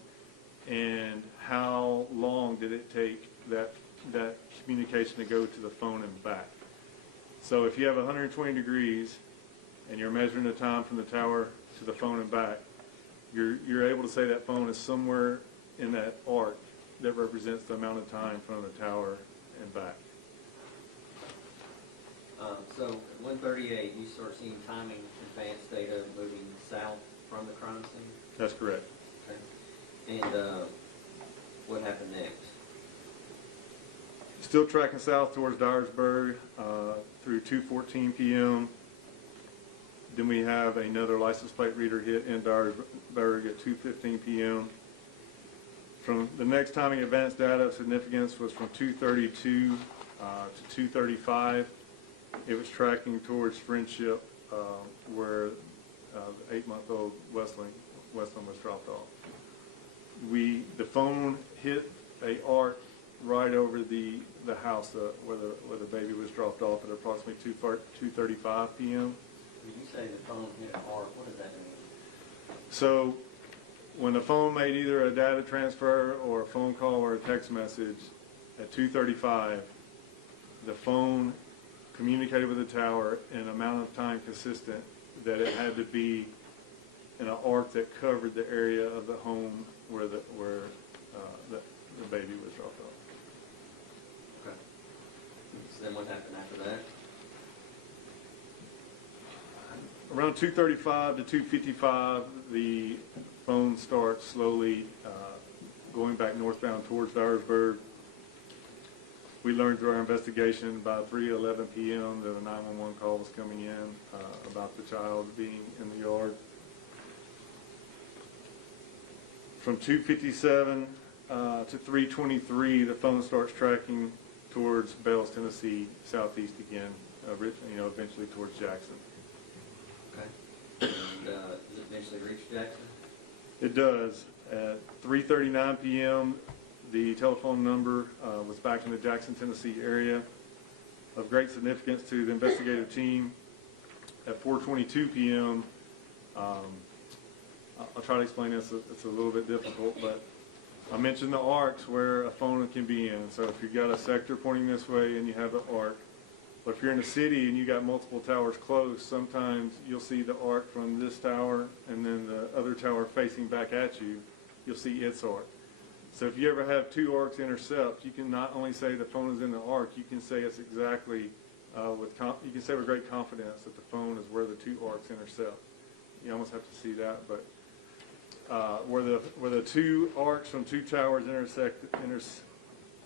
and how long did it take that communication to go to the phone and back. So if you have 120 degrees and you're measuring the time from the tower to the phone and back, you're able to say that phone is somewhere in that arc that represents the amount of time from the tower and back. So at 138, you start seeing timing advanced data moving south from the crime scene? That's correct. Okay. And what happened next? Still tracking south towards Dyersburg through 2:14 p.m. Then we have another license plate reader hit in Dyersburg at 2:15 p.m. From the next timing advanced data of significance was from 2:32 to 2:35. It was tracking towards Friendship, where the 8-month-old Westland was dropped off. The phone hit a arc right over the house where the baby was dropped off at approximately 2:35 p.m. When you say the phone hit an arc, what does that mean? So when the phone made either a data transfer or a phone call or a text message at 2:35, the phone communicated with the tower in an amount of time consistent that it had to be in an arc that covered the area of the home where the baby was dropped off. Okay. So then what happened after that? Around 2:35 to 2:55, the phone starts slowly going back northbound towards Dyersburg. We learned through our investigation by 3:11 p.m. that a 911 call was coming in about the child being in the yard. From 2:57 to 3:23, the phone starts tracking towards Bells, Tennessee, southeast again, eventually towards Jackson. Okay. And does it eventually reach Jackson? It does. At 3:39 p.m., the telephone number was back in the Jackson, Tennessee area. Of great significance to the investigative team, at 4:22 p.m., I'll try to explain this. It's a little bit difficult, but I mentioned the arcs where a phone can be in. So if you've got a sector pointing this way and you have the arc, but if you're in a city and you got multiple towers close, sometimes you'll see the arc from this tower and then the other tower facing back at you, you'll see its arc. So if you ever have two arcs intercept, you can not only say the phone is in the arc, you can say it's exactly, you can say with great confidence that the phone is where the two arcs intercept. You almost have to see that, but where the two arcs from two towers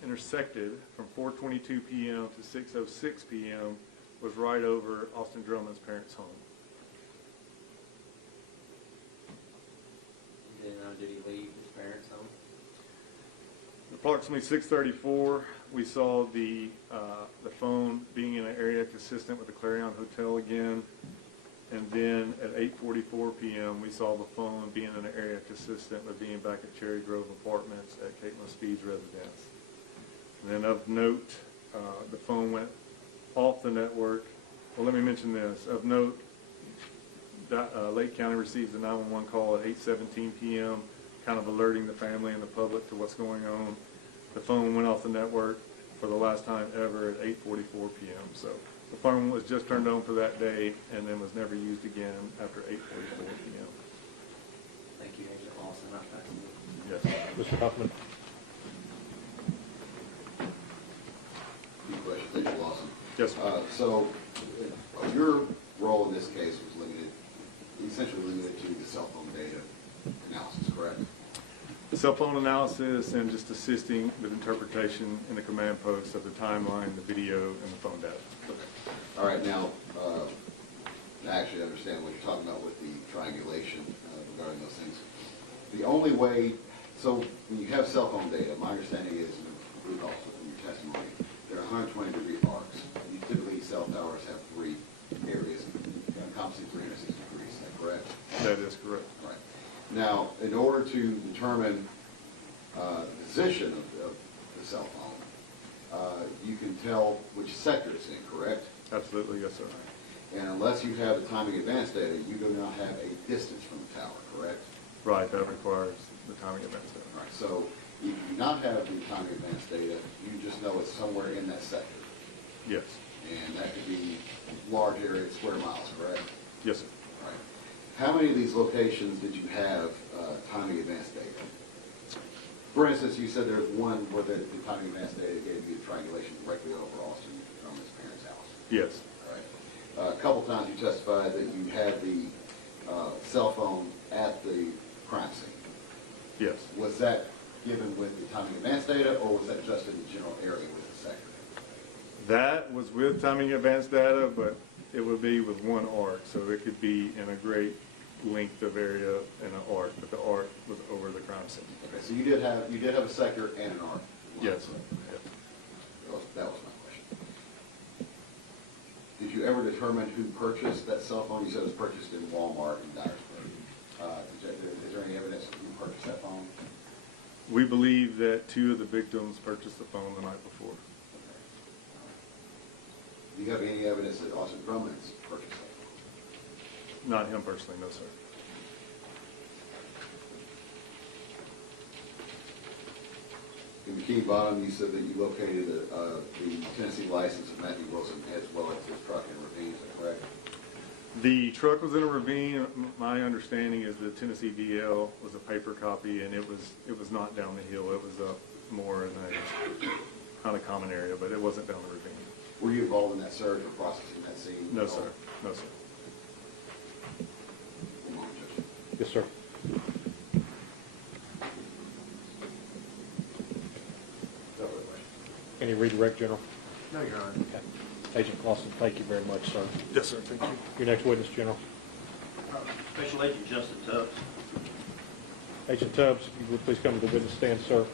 intersected from 4:22 p.m. to 6:06 p.m. was right over Austin Drummond's parents' home. And then did he leave his parents' home? Approximately 6:34, we saw the phone being in an area consistent with the Clarion Hotel again. And then at 8:44 p.m., we saw the phone being in an area consistent with being back at Cherry Grove Apartments at Caitlin Speed's residence. And then of note, the phone went off the network. Well, let me mention this. Of note, Lake County receives a 911 call at 8:17 p.m., kind of alerting the family and the public to what's going on. The phone went off the network for the last time ever at 8:44 p.m. So the phone was just turned on for that day and then was never used again after 8:44 p.m. Thank you, Agent Lawson. I'll pass it. Yes. Mr. Huffman. Thank you, Lawson. Yes, sir. So your role in this case was limited, essentially limited to the cell phone data analysis, correct? The cell phone analysis and just assisting with interpretation in the command post of the timeline, the video, and the phone data. Okay. All right, now, I actually understand what you're talking about with the triangulation regarding those things. The only way, so when you have cell phone data, my understanding is, and I believe also from your testimony, there are 120-degree arcs. You typically, cell towers have 3 areas encompassing 360 degrees, is that correct? That is correct. Right. Now, in order to determine the position of the cell phone, you can tell which sector it's in, correct? Absolutely, yes, sir. And unless you have the timing advance data, you do not have a distance from the tower, correct? Right, that requires the timing advance data. Right. So if you do not have the timing advance data, you just know it's somewhere in that sector. Yes, And that could be large area, square miles, correct? yes, sir. Right. How many of these locations did you have timing advance data? For instance, you said there's one where the timing advance data gave you the triangulation directly over Austin from his parents' house. Yes, All right. A couple times you testified that you had the cell phone at the crime scene. yes. Was that given with the timing advance data, or was that just in the general area with the sector? That was with timing advance data, but it would be with one arc, so it could be in a great length of area in an arc, but the arc was over the crime scene. Okay, so you did have a sector and an arc. Yes. Okay. That was my question. Did you ever determine who purchased that cell phone? You said it was purchased in Walmart in Dyersburg. Is there any evidence of who purchased that phone? We believe that 2 of the victims purchased the phone the night before. Do you have any evidence that Austin Drummond purchased that phone? Not him personally, no, sir. In Bikini Bottom, you said that you located the Tennessee license of Matthew Wilson as well as his truck in Ravine, is that correct? The truck was in a ravine. My understanding is the Tennessee DL was a paper copy, and it was not down the hill. It was up more in a kind of common area, but it wasn't down the ravine. Were you involved in that search or processing that scene? No, sir. No, sir. One moment, Judge. Yes, sir. No further question. Any redirect, General? No, Your Honor. Okay. Agent Lawson, thank you very much, sir. Yes, sir. Thank you. Your next witness, General. Special Agent Justin Tubbs. Agent Tubbs, if you would please come to the witness stand, sir.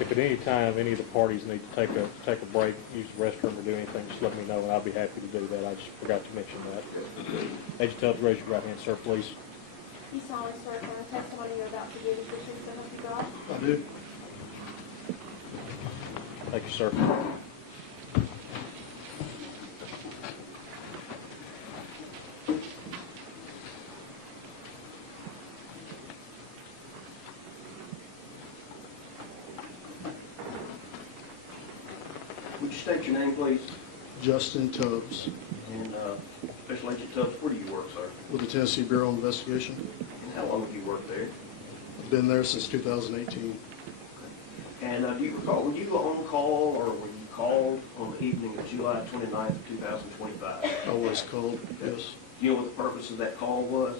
If at any time any of the parties need to take a break, use the restroom, or do anything, just let me know, and I'll be happy to do that. I just forgot to mention that. Agent Tubbs, raise your right hand, sir, please. You solemnly swear upon the testimony you're about to give is the truth, so help you God? I do. Thank you, sir. Would you state your name, please? Justin Tubbs, And Special Agent Tubbs, where do you work, sir? with the Tennessee Bureau of Investigation. And how long have you worked there? I've been there since 2018. And do you recall, were you on call or were you called on the evening of July 29th, 2025? I was called, yes. Do you know what the purpose of that call was?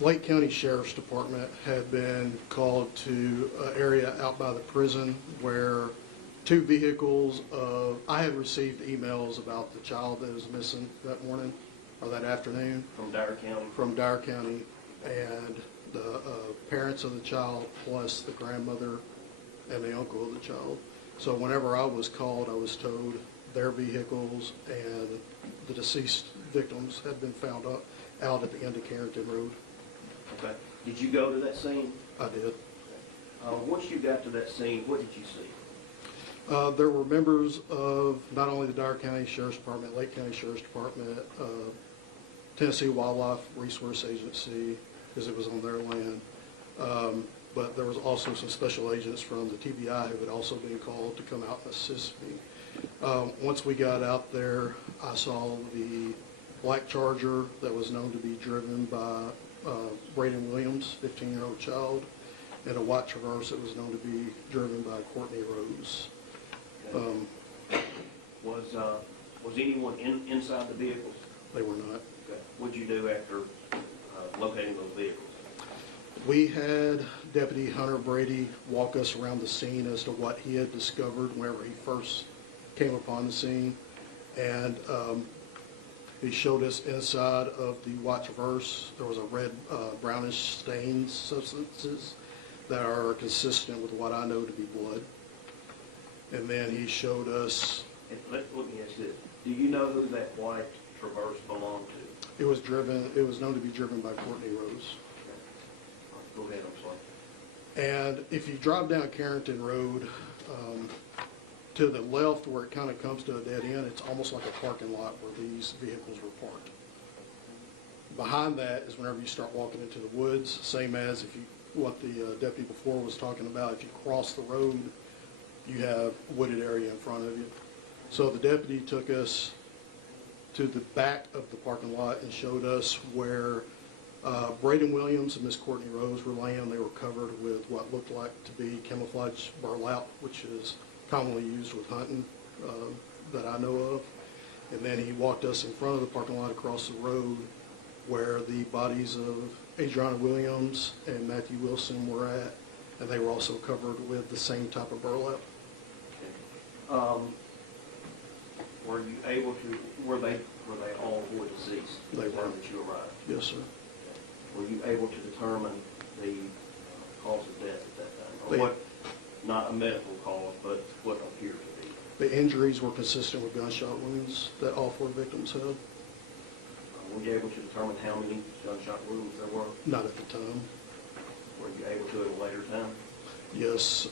Lake County Sheriff's Department had been called to an area out by the prison where 2 vehicles I had received emails about the child that was missing that morning or that afternoon From Dyer County? from Dyer County, and the parents of the child plus the grandmother and the uncle of the child. So whenever I was called, I was told their vehicles and the deceased victims had been found out at the end of Carrington Road. Okay. Did you go to that scene? I did. Once you got to that scene, what did you see? There were members of not only the Dyer County Sheriff's Department, Lake County Sheriff's Department, Tennessee Wildlife Resource Agency, because it was on their land. But there was also some special agents from the TBI who had also been called to come out and assist me. Once we got out there, I saw the black Charger that was known to be driven by Brady Williams, 15-year-old child. and a white Traverse that was known to be driven by Courtney Rose. Was anyone inside the vehicles? They were not. Okay. What'd you do after locating those vehicles? We had Deputy Hunter Brady walk us around the scene as to what he had discovered whenever he first came upon the scene. And he showed us inside of the white Traverse, there was a red, brownish stain substances that are consistent with what I know to be blood. And then he showed us... Let me ask you this. Do you know who that white Traverse belonged to? It was known to be driven by Courtney Rose. Go ahead, I'm sorry. And if you drive down Carrington Road, to the left where it kind of comes to a dead end, it's almost like a parking lot where these vehicles were parked. Behind that is whenever you start walking into the woods, same as what the deputy before was talking about. If you cross the road, you have wooded area in front of you. So the deputy took us to the back of the parking lot and showed us where Brady Williams and Miss Courtney Rose were laying. They were covered with what looked like to be camouflage burlap, which is commonly used with hunting that I know of. And then he walked us in front of the parking lot across the road where the bodies of Adriana Williams and Matthew Wilson were at, and they were also covered with the same type of burlap. Okay. Were you able to, were they all four deceased? They were. That you arrived? Yes, sir. Were you able to determine the cause of death at that time? Or They- what, not a medical cause, but what appeared to be? The injuries were consistent with gunshot wounds that all four victims had. Were you able to determine how many gunshot wounds there were? Not at the time. Were you able to at a later time? Yes,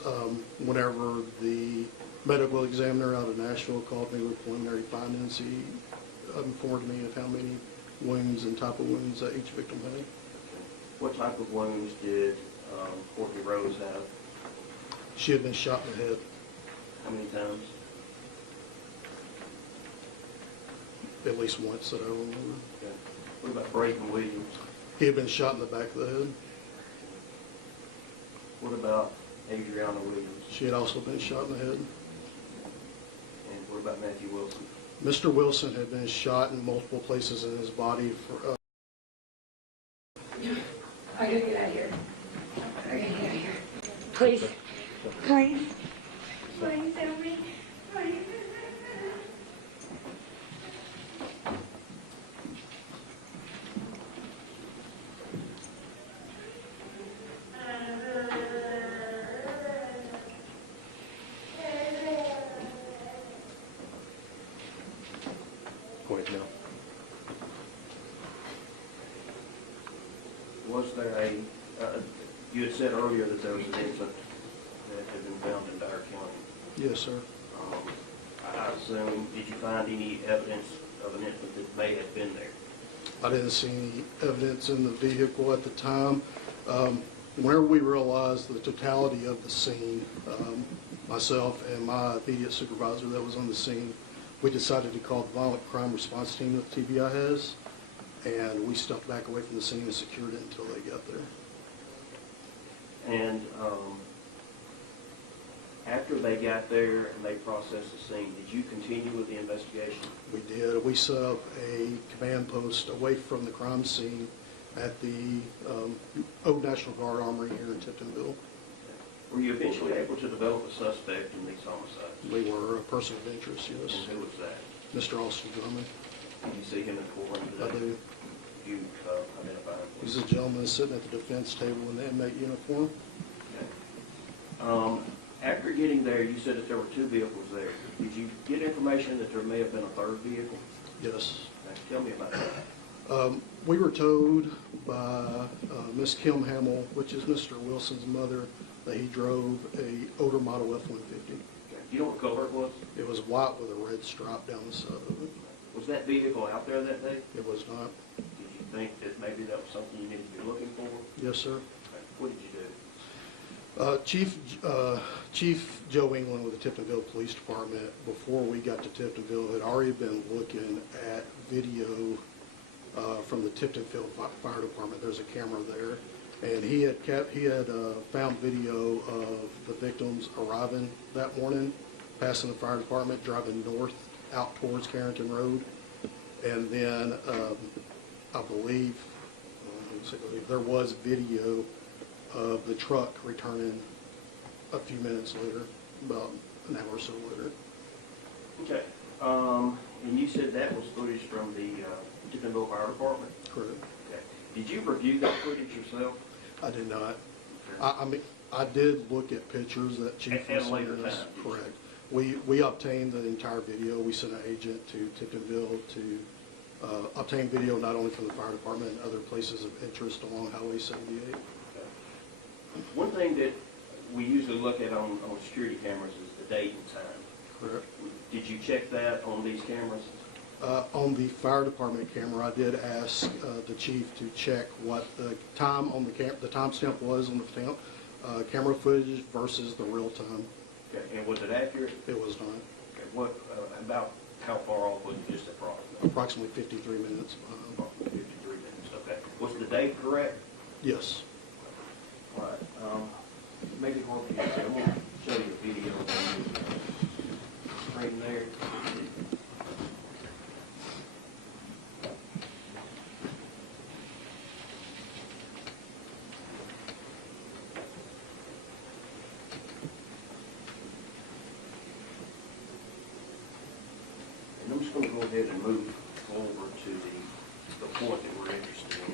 whenever the medical examiner out of Nashville called me with preliminary findings, he informed me of how many wounds and type of wounds that each victim had. What type of wounds did Courtney Rose have? She had been shot in the head. How many times? At least once that I remember. Okay. What about Brady Williams? He had been shot in the back of the head. What about Adriana Williams? She had also been shot in the head. And what about Matthew Wilson? Mr. Wilson had been shot in multiple places in his body for I gotta get out of here. I gotta get out of here. Please. Please. Please help me. Please. Go ahead now. Was there you had said earlier that there was an infant that had been found in Dyer County. Yes, sir. I assume, did you find any evidence of an infant that may have been there? I didn't see any evidence in the vehicle at the time. Whenever we realized the totality of the scene, myself and my immediate supervisor that was on the scene, we decided to call the violent crime response team that TBI has, and we stepped back away from the scene and secured it until they got there. And after they got there and they processed the scene, did you continue with the investigation? We did. We set up a command post away from the crime scene at the Old National Guard Armory here in Tiptonville. Were you eventually able to develop a suspect in these homicides? We were a person of interest, yes. And who was that? Mr. Austin Drummond. Did you see him in court today? I do. Did you identify him? He's a gentleman sitting at the defense table in the inmate uniform. Okay. After getting there, you said that there were two vehicles there. Did you get information that there may have been a third vehicle? Yes. Okay. Tell me about that. We were told by Miss Kim Hamill, which is Mr. Wilson's mother, that he drove a older model F-150. Okay. You know what color it was? It was white with a red stripe down the side of it. Was that vehicle out there that day? It was not. Did you think that maybe that was something you needed to be looking for? Yes, sir. Okay. What did you do? Chief Joe England with the Tiptonville Police Department, before we got to Tiptonville, had already been looking at video from the Tiptonville Fire Department. There's a camera there. And he had found video of the victims arriving that morning, passing the fire department, driving north out towards Carrington Road. And then I believe there was video of the truck returning a few minutes later, about an hour or so later. Okay. And you said that was footage from the Tiffinville Fire Department? Correct. Okay. Did you review that footage yourself? I did not. I mean, I did look at pictures that Chief At was a later sending us. time. Correct. We obtained the entire video. We sent an agent to Tiffinville to obtain video not only from the fire department and other places of interest along Highway 78. Okay. One thing that we usually look at on security cameras is the date and time. Correct. Did you check that on these cameras? On the fire department camera, I did ask the chief to check what the time on the timestamp was on the camera footage versus the real time. Okay. And was it accurate? It was not. Okay. What about how far off was it, just approximately? Approximately 53 minutes behind. Approximately 53 minutes. Okay. Was the date correct? Yes. All right. Make it work for you. I'm going to show you the video on the screen there. And I'm just going to go ahead and move over to the point that we're interested in.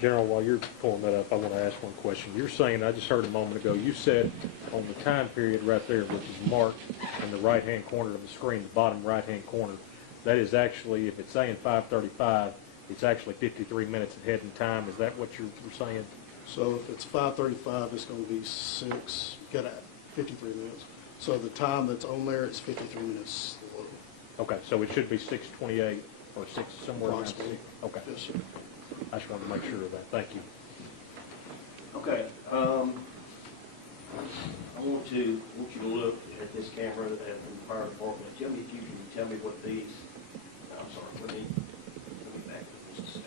General, while you're pulling that up, I want to ask one question. You're saying, I just heard a moment ago, you said on the time period right there, which is marked in the right-hand corner of the screen, the bottom right-hand corner, that is actually, if it's saying 5:35, it's actually 53 minutes ahead in time. Is that what you're saying? So if it's 5:35, it's going to be 53 minutes. So the time that's on there is 53 minutes slow. Okay, so it should be 6:28 or 6 somewhere around 6. Okay. Yes, sir. I just wanted to make sure of that. Thank you. Okay. I want you to look at this camera from the fire department. Tell me if you can tell me what these. I'm sorry. Let me back up just a second.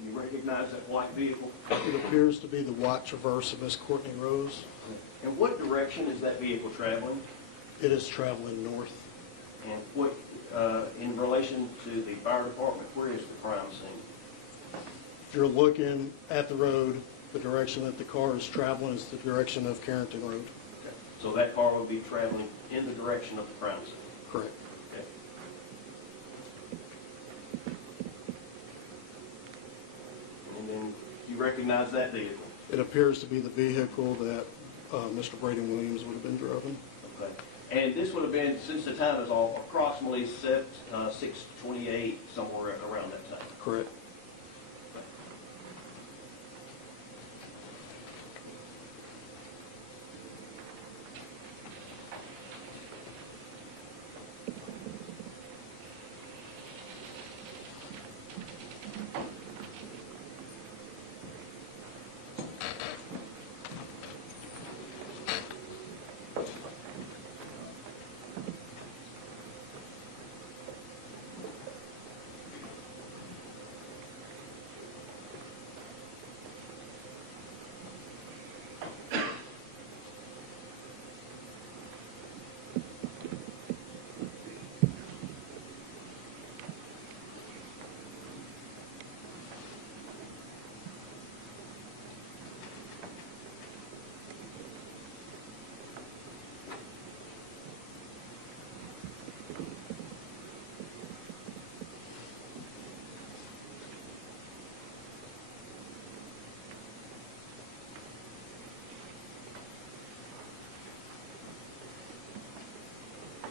You recognize that white vehicle? It appears to be the white Traverse of Miss Courtney Rose. And what direction is that vehicle traveling? It is traveling north. And what, in relation to the fire department, where is the crime scene? If you're looking at the road, the direction that the car is traveling is the direction of Carrington Road. Okay. So that car will be traveling in the direction of the crime scene? Correct. Okay. And then you recognize that vehicle? It appears to be the vehicle that Mr. Brady Williams would have been driving. Okay. And this would have been, since the time is off, approximately 6:28, somewhere around that time? Correct.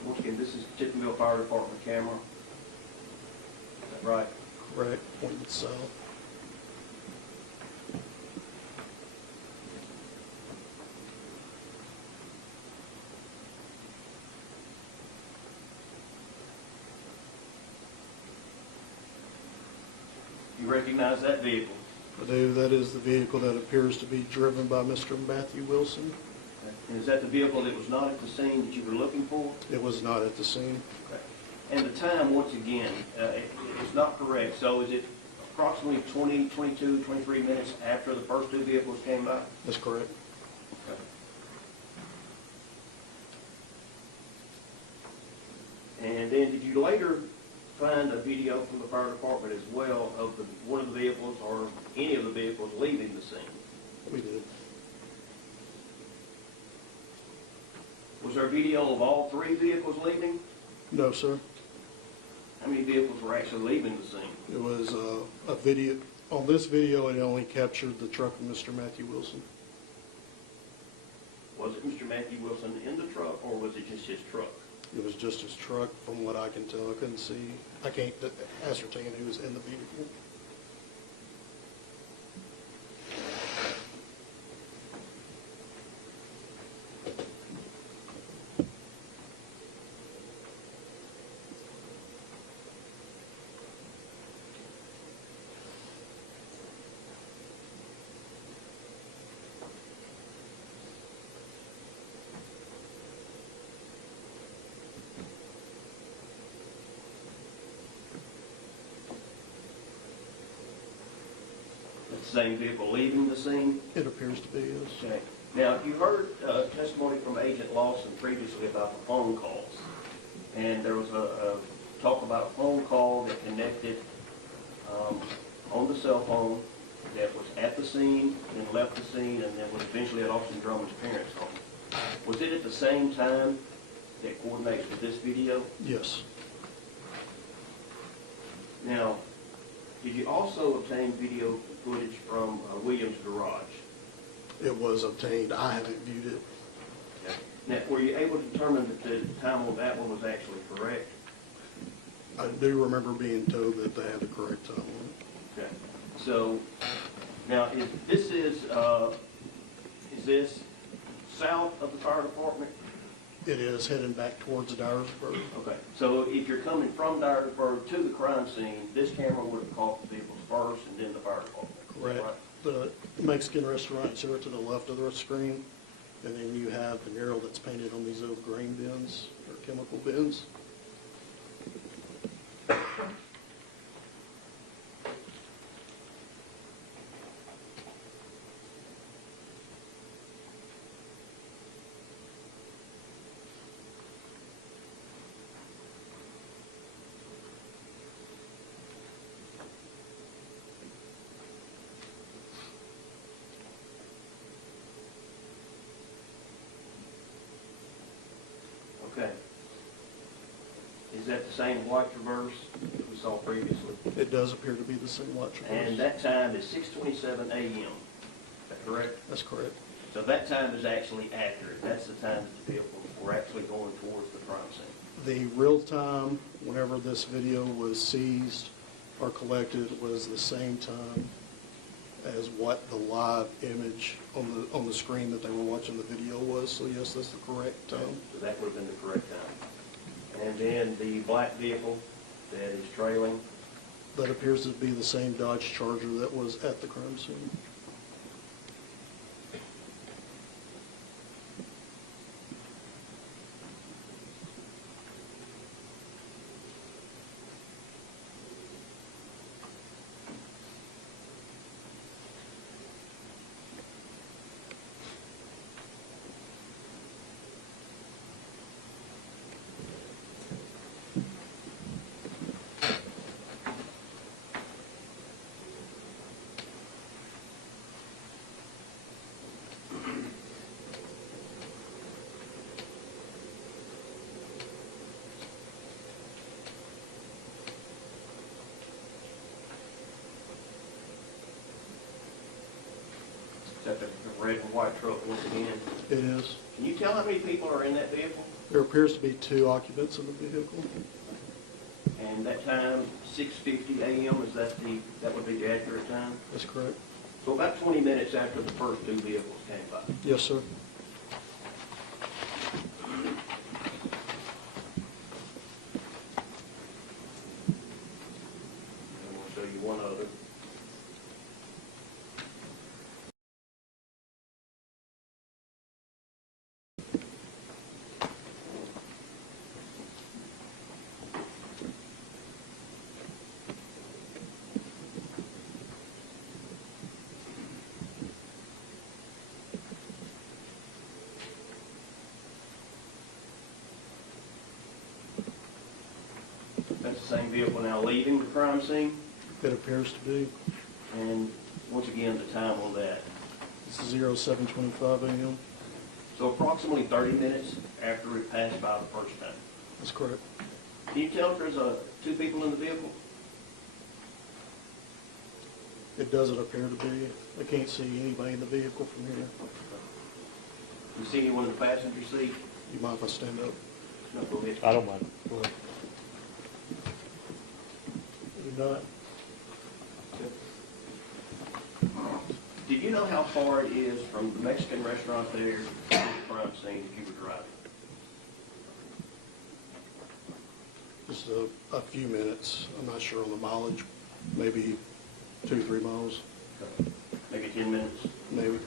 Once again, this is Tiffinville Fire Department camera. Is that right? Correct. Pointed south. You recognize that vehicle? I do. That is the vehicle that appears to be driven by Mr. Matthew Wilson. And is that the vehicle that was not at the scene that you were looking for? It was not at the scene. Okay. And the time, once again, it's not correct. So is it approximately 20, 22, 23 minutes after the first two vehicles came by? That's correct. Okay. And then did you later find a video from the fire department as well of one of the vehicles or any of the vehicles leaving the scene? We did. Was there a video of all three vehicles leaving? No, sir. How many vehicles were actually leaving the scene? It was a video. On this video, it only captured the truck of Mr. Matthew Wilson. Was it Mr. Matthew Wilson in the truck, or was it just his truck? It was just his truck, from what I can tell. I couldn't see. I can't ascertain who was in the vehicle. The same vehicle leaving the scene? It appears to be, yes. Okay. Now, you heard testimony from Agent Lawson previously about the phone calls. And there was a talk about a phone call that connected on the cell phone that was at the scene, then left the scene, and then was eventually at Austin Drummond's parents' home. Was it at the same time that coordinates with this video? Yes. Now, did you also obtain video footage from Williams' garage? It was obtained. I haven't viewed it. Now, were you able to determine that the time on that one was actually correct? I do remember being told that they had the correct time on it. Okay. So, now, is this south of the fire department? It is heading back towards Dyersburg. Okay. So if you're coming from Dyersburg to the crime scene, this camera would have caught the vehicles first and then the fire department? Correct. Right? The Mexican restaurant is here to the left of the screen, and then you have the mural that's painted on these old grain bins, or chemical bins. Okay. Is that the same white Traverse we saw previously? It does appear to be the same white Traverse. And that time is 6:27 a.m. Is that correct? That's correct. So that time is actually accurate. That's the time that the vehicles were actually going towards the crime scene. The real time, whenever this video was seized or collected, was the same time as what the live image on the screen that they were watching the video was. So yes, that's the correct time. So that would have been the correct time. And then the black vehicle that is trailing, That appears to be the same Dodge Charger that was at the crime scene. except the red and white truck once again. It is. Can you tell how many people are in that vehicle? There appears to be 2 occupants in the vehicle. And that time, 6:50 a.m., that would be the accurate time? That's correct. So about 20 minutes after the first 2 vehicles came by. Yes, sir. I'm going to show you one other. That's the same vehicle now leaving the crime scene, It appears to be. and once again, the time on that. This is 07:25 a.m. So approximately 30 minutes after it passed by the first time. That's correct. Can you tell if there's two people in the vehicle? It doesn't appear to be. I can't see anybody in the vehicle from here. You see anyone in the passenger seat? You mind if I stand up? No, go ahead. I don't mind. Go ahead. You not? Did you know how far it is from the Mexican restaurant there to the crime scene if you were driving? Just a few minutes. I'm not sure on the mileage. Maybe 2-3 miles, Maybe 10 minutes? maybe.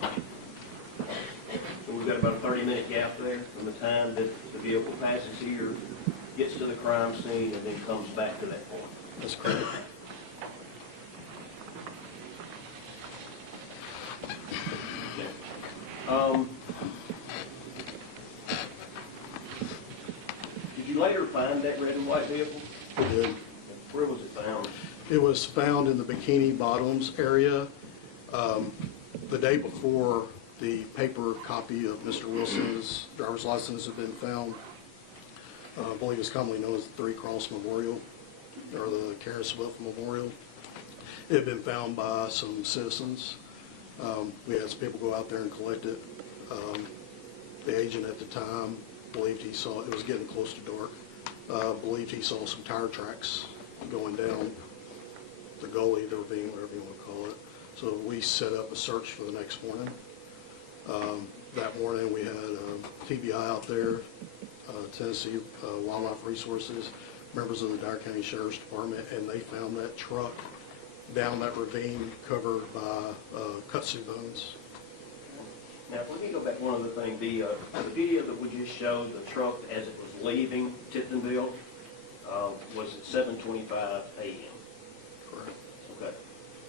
So we've got about a 30-minute gap there from the time that the vehicle passes here, gets to the crime scene, and then comes back to that point. That's correct. Did you later find that red and white vehicle? We did. Where was it found? It was found in the Bikini Bottoms area. The day before, the paper copy of Mr. Wilson's driver's license had been found. I believe it's commonly known as the Three Cross Memorial, or the Karen Swift Memorial. It had been found by some citizens. We had some people go out there and collect it. The agent at the time believed he saw, it was getting close to dark, believed he saw some tire tracks going down the gully, the ravine, whatever you want to call it. So we set up a search for the next morning. That morning we had TBI out there, Tennessee Wildlife Resources, members of the Dyer County Sheriff's Department, and they found that truck down that ravine covered by kudzu bones. Now, let me go back one other thing. The video that we just showed, the truck as it was leaving Tiptonville, was at 7:25 a.m. Correct. Okay.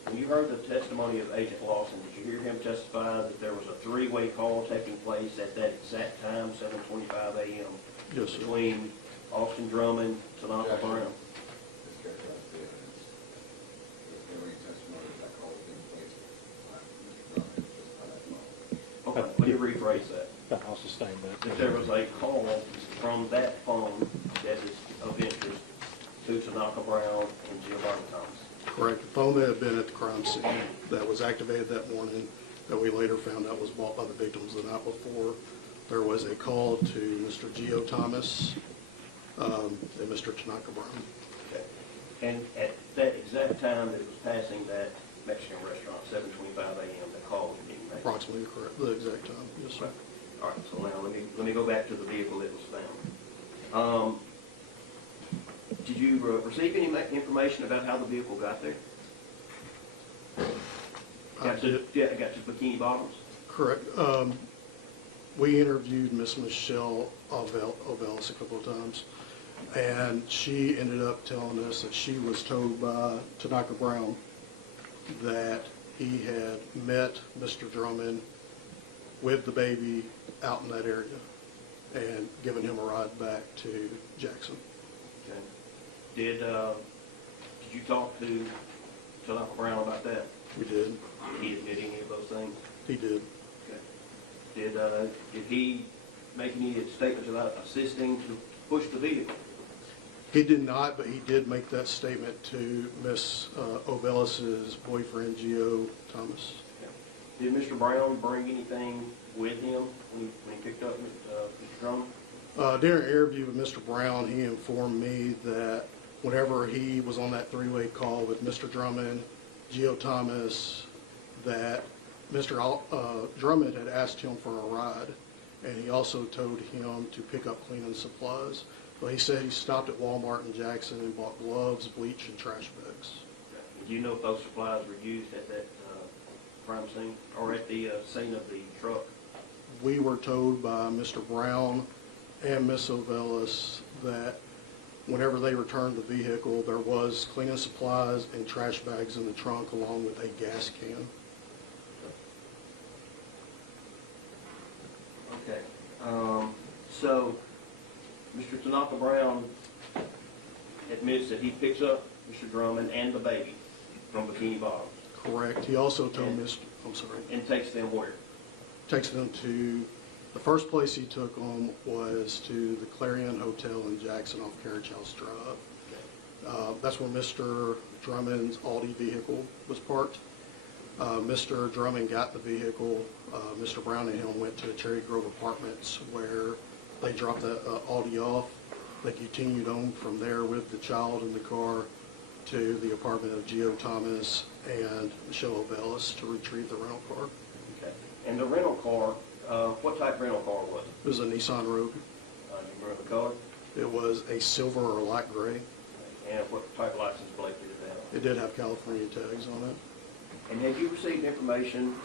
When you heard the testimony of Agent Lawson, did you hear him testify that there was a three-way call taking place at that exact time, 7:25 a.m.? Yes, sir. Between Austin Drummond, Tanaka Brown? Okay, let me rephrase that. I'll sustain that. That there was a call from that phone that is of interest to Tanaka Brown and Giovanni Thomas. Correct. The phone that had been at the crime scene that was activated that morning that we later found out was bought by the victims the night before. There was a call to Mr. Gio Thomas and Mr. Tanaka Brown. Okay. And at that exact time that it was passing that Mexican restaurant, 7:25 a.m., the call was being made. Approximately correct, the exact time, yes, sir. All right, so now let me go back to the vehicle that was found. Did you receive any information about how the vehicle got there? Got to Bikini Bottoms? Correct. We interviewed Miss Michelle Ovelis a couple of times, and she ended up telling us that she was told by Tanaka Brown that he had met Mr. Drummond with the baby out in that area and given him a ride back to Jackson. Okay. Did you talk to Tanaka Brown about that? We did. Did he admit any of those things? He did. Okay. Did he make any statements about assisting to push the vehicle? He did not, but he did make that statement to Miss Ovelis's boyfriend, Gio Thomas. Did Mr. Brown bring anything with him when he picked up Mr. Drummond? During an interview with Mr. Brown, he informed me that whenever he was on that three-way call with Mr. Drummond, Gio Thomas, that Mr. Drummond had asked him for a ride, and he also told him to pick up cleaning supplies. But he said he stopped at Walmart in Jackson and bought gloves, bleach, and trash bags. Do you know if those supplies were used at that crime scene or at the scene of the truck? We were told by Mr. Brown and Miss Ovelis that whenever they returned the vehicle, there was cleaning supplies and trash bags in the trunk along with a gas can. Okay. So, Mr. Tanaka Brown admits that he picks up Mr. Drummond and the baby from Bikini Bottom Correct. He also told Mr., I'm sorry, and takes them where? takes them to, the first place he took them was to the Clarion Hotel in Jackson off Carriage House Drive. That's where Mr. Drummond's Audi vehicle was parked. Mr. Drummond got the vehicle. Mr. Brown and him went to Cherry Grove Apartments where they dropped the Audi off. They continued on from there with the child in the car to the apartment of Geo Thomas and Michelle Ovellis to retrieve the rental car. Okay. And the rental car, what type of rental car was it? It was a Nissan Rogue. Do you remember the color? It was a silver or light gray. And what type of license plate did it have? It did have California tags on it. And had you received information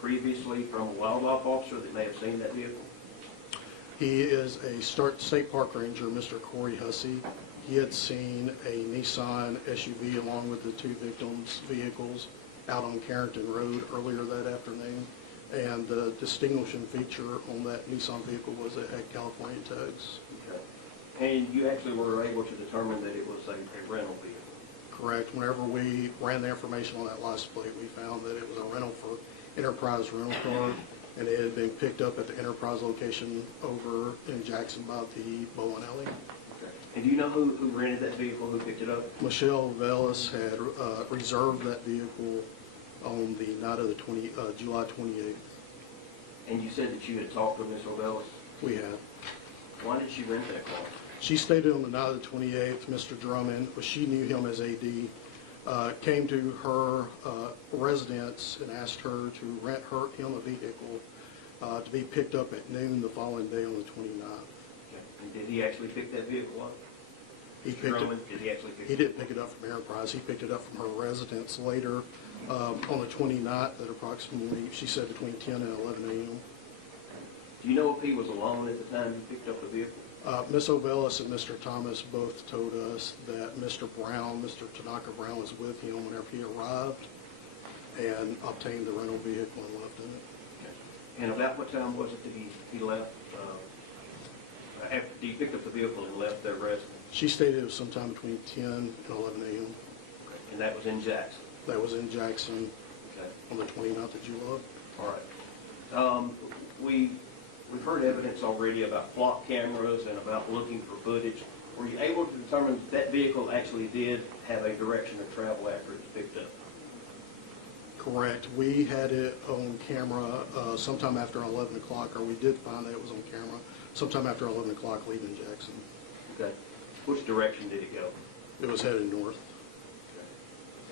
previously from a wildlife officer that may have seen that vehicle? He is a state park ranger, Mr. Corey Hussy. He had seen a Nissan SUV along with the two victims' vehicles out on Carrington Road earlier that afternoon. And the distinguishing feature on that Nissan vehicle was it had California tags. Okay. And you actually were able to determine that it was a rental vehicle? Correct. Whenever we ran the information on that license plate, we found that it was a rental for Enterprise Rental Car, and it had been picked up at the Enterprise location over in Jackson by the Bowling Alley. Okay. And do you know who rented that vehicle, who picked it up? Michelle Vellis had reserved that vehicle on the night of the July 28th. And you said that you had talked with Ms. Ovellis? We had. Why did she rent that car? She stated on the night of the 28th, Mr. Drummond, well, she knew him as AD, came to her residence and asked her to rent him a vehicle to be picked up at noon the following day on the 29th. Okay. And did he actually pick that vehicle up? He Mr. picked Drummond, it. did he actually pick He it up? didn't pick it up from Enterprise. He picked it up from her residence later on the 29th at approximately, she said, between 10 and 11 a.m. Do you know if he was alone at the time he picked up the vehicle? Ms. Ovellis and Mr. Thomas both told us that Mr. Brown, Mr. Tanaka Brown, was with him whenever he arrived and obtained the rental vehicle and left in it. Okay. And about what time was it that he left? After he picked up the vehicle and left their residence? She stated it was sometime between 10 and 11 a.m. Okay. And that was in Jackson? That was in Jackson Okay. on the 29th of July. All right. We've heard evidence already about flock cameras and about looking for footage. Were you able to determine that vehicle actually did have a direction of travel after it was picked up? Correct. We had it on camera sometime after 11 o'clock, or we did find that it was on camera sometime after 11 o'clock leaving Jackson. Okay. Which direction did it go? It was headed north.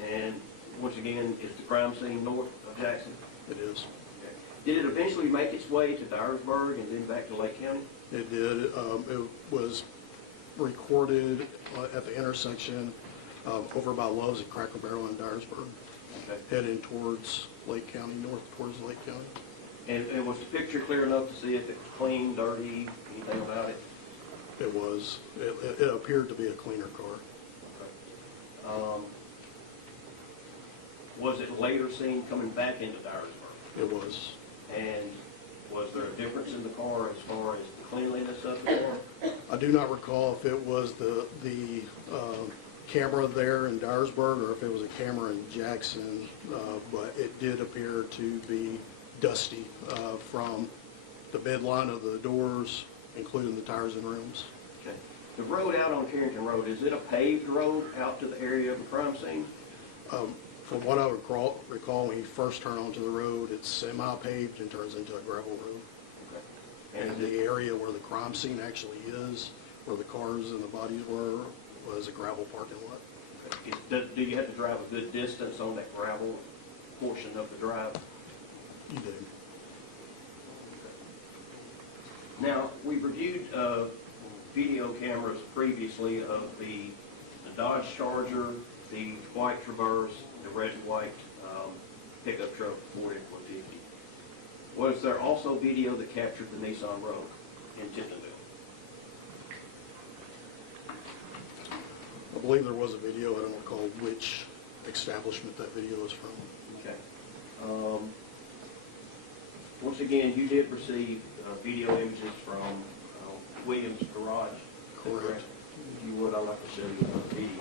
Okay. And once again, is the crime scene north of Jackson? It is. Okay. Did it eventually make its way to Dyersburg and then back to Lake County? It did. It was recorded at the intersection over by Love's at Cracker Barrel in Dyersburg, Okay. heading towards Lake County, north towards Lake County. And was the picture clear enough to see if it was clean, dirty, anything about it? It was. It appeared to be a cleaner car. Okay. Was it later seen coming back into Dyersburg? It was. And was there a difference in the car as far as the cleanliness of the car? I do not recall if it was the camera there in Dyersburg or if it was a camera in Jackson, but it did appear to be dusty from the midline of the doors, including the tires and rims. Okay. The road out on Carrington Road, is it a paved road out to the area of the crime scene? From what I recall, when you first turn onto the road, it's semi-paved and turns into a gravel road. Okay. And the area where the crime scene actually is, where the cars and the bodies were, was a gravel parking lot. Okay. Do you have to drive a good distance on that gravel portion of the drive? You do. Now, we reviewed video cameras previously of the Dodge Charger, the white Traverse, the red and white pickup truck Ford F-150. Was there also video that captured the Nissan Rogue in Tiptonville? I believe there was a video. I don't recall which establishment that video is from. Okay. Once again, you did receive video images from Williams Garage. Correct. If you would, I'd like to show you a video.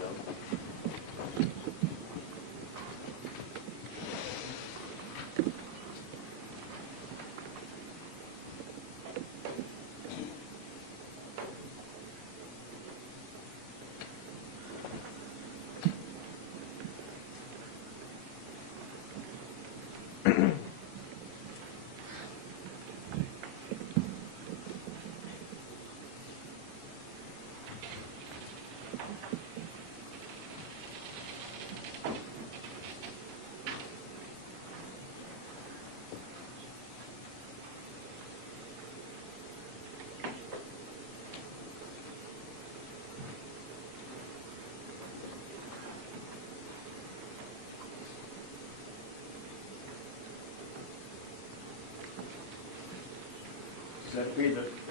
Does that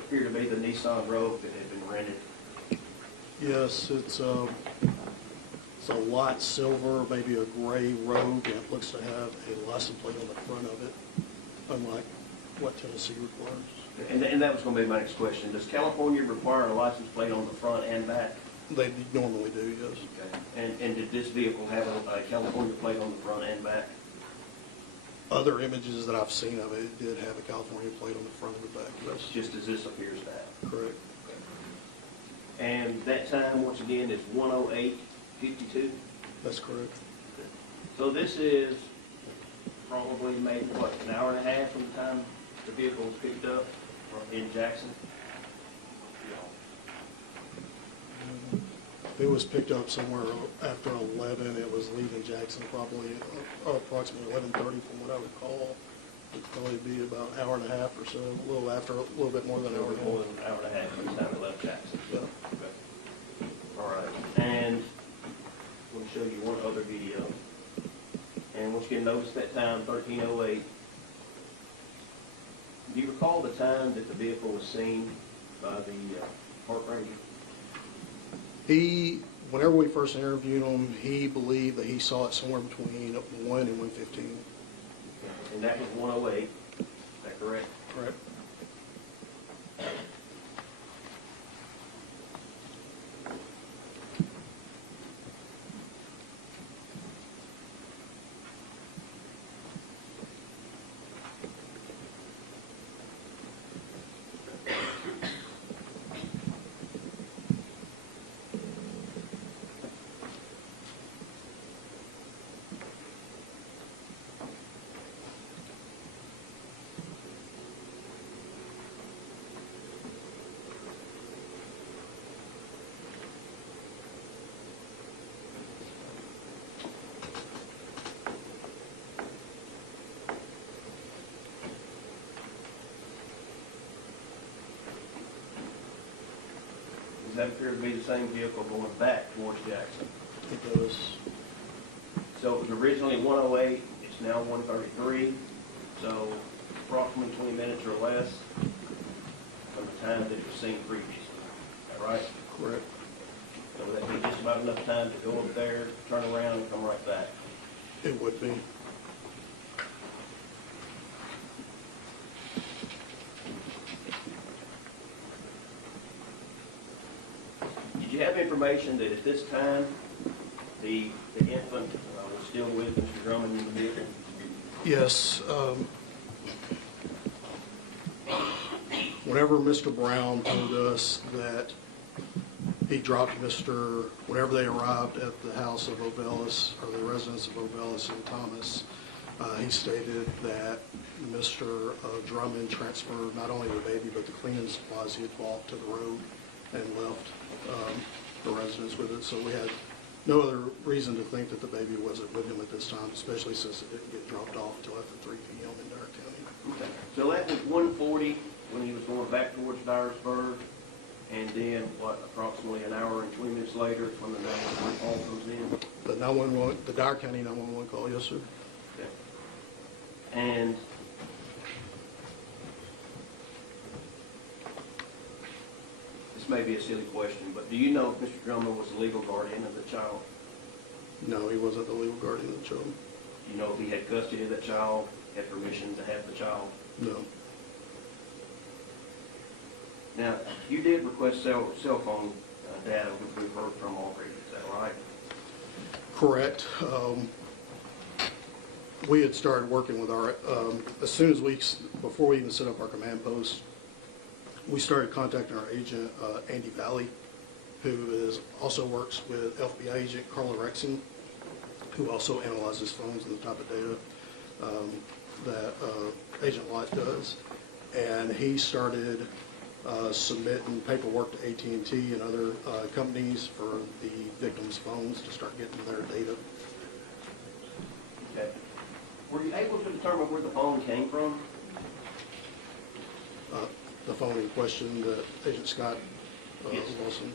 appear to be the Nissan Rogue that had been rented? Yes, it's a light silver, maybe a gray Rogue, and it looks to have a license plate on the front of it, unlike what Tennessee requires. And that was going to be my next question. Does California require a license plate on the front and back? They normally do, yes. Okay. And did this vehicle have a California plate on the front and back? Other images that I've seen of it did have a California plate on the front and the back, yes. Just as this appears to have? Correct. And that time, once again, is 1:08:52? That's correct. So this is probably maybe, what, an hour and a half from the time the vehicle was picked up in Jackson? It was picked up somewhere after 11. It was leaving Jackson probably approximately 11:30 from what I recall. It'd probably be about an hour and a half or so, a little bit more than an hour and a half. More than an hour and a half from the time it left Jackson. Yeah. Okay. All right. And I'm going to show you one other video. And once again, notice that time, 13:08. Do you recall the time that the vehicle was seen by the park ranger? Whenever we first interviewed him, he believed that he saw it somewhere between 1 and 1:15. And that was 1:08. Is that correct? Correct. Does that appear to be the same vehicle going back towards Jackson? It does. So it was originally 1:08, it's now 1:33, so approximately 20 minutes or less from the time that it was seen previously. Is that right? Correct. So would that be just about enough time to go up there, turn around, and come right back? It would be. Did you have information that at this time, the infant was still with Mr. Drummond in the vehicle? Yes. Whenever Mr. Brown told us that he dropped whenever they arrived at the house of Ovelis, or the residence of Ovelis and Thomas, he stated that Mr. Drummond transferred not only the baby, but the cleaning supplies he had bought to the road and left the residence with it. So we had no other reason to think that the baby wasn't with him at this time, especially since it didn't get dropped off until after 3 p.m. in Dyer County. Okay. So that was 1:40 when he was going back towards Dyersburg, and then, what, approximately an hour and 20 minutes later when the 911 call comes in? The Dyer County 911 call, yes, sir. Okay. And this may be a silly question, but do you know if Mr. Drummond was the legal guardian of the child? No, he wasn't the legal guardian of the child. Do you know if he had custody of that child, had permission to have the child? No. Now, you did request cell phone data, which we've heard from already, is that right? Correct. We had started working with our, as soon as before we even set up our command post, we started contacting our agent, Andy Valley, who also works with FBI agent Carla Rexing, who also analyzes phones and the type of data that Agent Light does. And he started submitting paperwork to AT&T and other companies for the victims' phones to start getting their data. Okay. Were you able to determine where the phone came from? The phone in question that Agent Scott Yes. Lawson.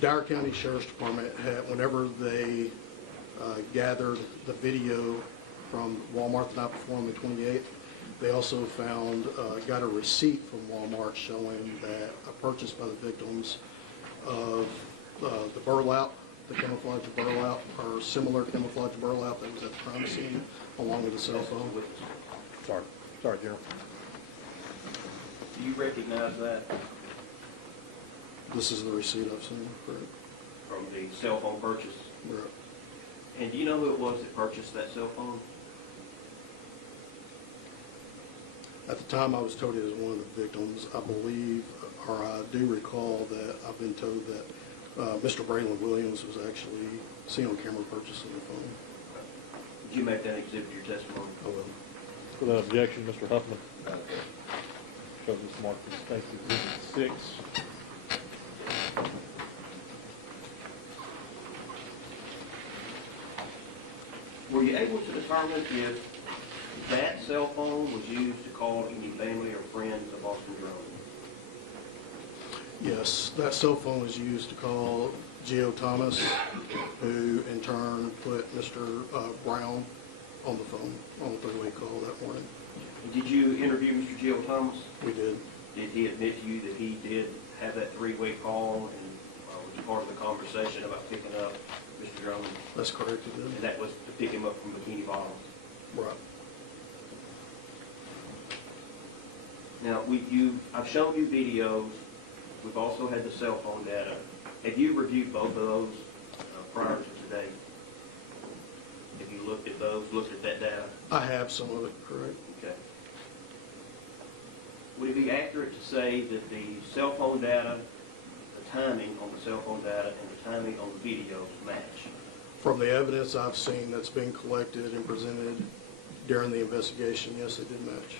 Dyer County Sheriff's Department had, whenever they gathered the video from Walmart the night before on the 28th, they also got a receipt from Walmart showing that a purchase by the victims of the burlap, the camouflage burlap, or similar camouflage burlap that was at the crime scene, along with a cell phone. Sorry, General. Do you recognize that This is the receipt I've seen, correct? from the cell phone purchase? Right. And do you know who it was that purchased that cell phone? At the time, I was told it was one of the victims. I believe, or I do recall that I've been told that Mr. Braylon Williams was actually seen on camera purchasing the phone. Did you make that exhibit your testimony? I will. Without objection, Mr. Huffman. Shows us marked as State Exhibit 6. Were you able to determine if that cell phone was used to call any family or friends of Austin Drummond? Yes, that cell phone was used to call Geo Thomas, who in turn put Mr. Brown on the phone on the three-way call that morning. Did you interview Mr. Geo Thomas? We did. Did he admit to you that he did have that three-way call and was part of the conversation about picking up Mr. Drummond? That's correct, he did. And that was to pick him up from Bikini Bottom? Right. Now, I've shown you videos. We've also had the cell phone data. Have you reviewed both of those prior to today? Have you looked at those, looked at that data? I have some of it, correct. Okay. Would it be accurate to say that the cell phone data, the timing on the cell phone data and the timing on the videos match? From the evidence I've seen that's been collected and presented during the investigation, yes, they did match.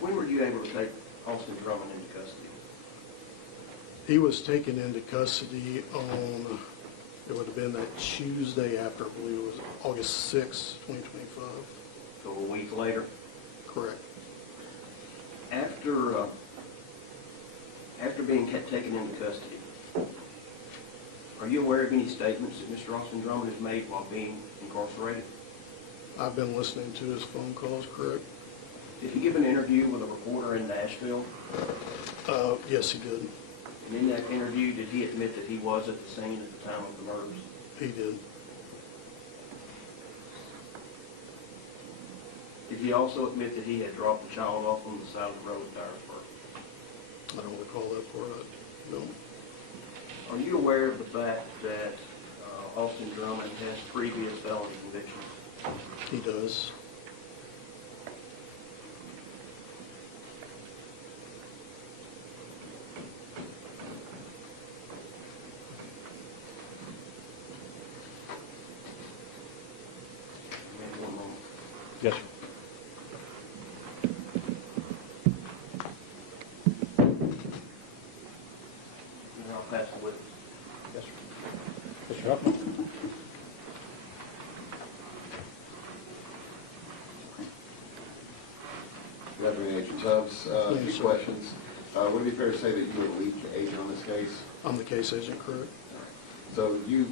When were you able to take Austin Drummond into custody? He was taken into custody on, it would have been that Tuesday after, I believe it was August 6, 2025. So a week later? Correct. After being taken into custody, are you aware of any statements that Mr. Austin Drummond has made while being incarcerated? I've been listening to his phone calls, correct? Did he give an interview with a reporter in Nashville? Yes, he did. And in that interview, did he admit that he was at the scene at the time of the murders? He did. Did he also admit that he had dropped the child off on the side of the road at Dyersburg? I don't recall that part. No. Are you aware of the fact that Austin Drummond has previous felony convictions? He does. Maybe one moment. Yes, sir. And I'll pass the witness. Yes, sir. Mr. Huffman. Good afternoon, Agent Tubbs. A Yes, few sir. questions. Would it be fair to say that you were the lead agent on this case? I'm the case agent, correct? So you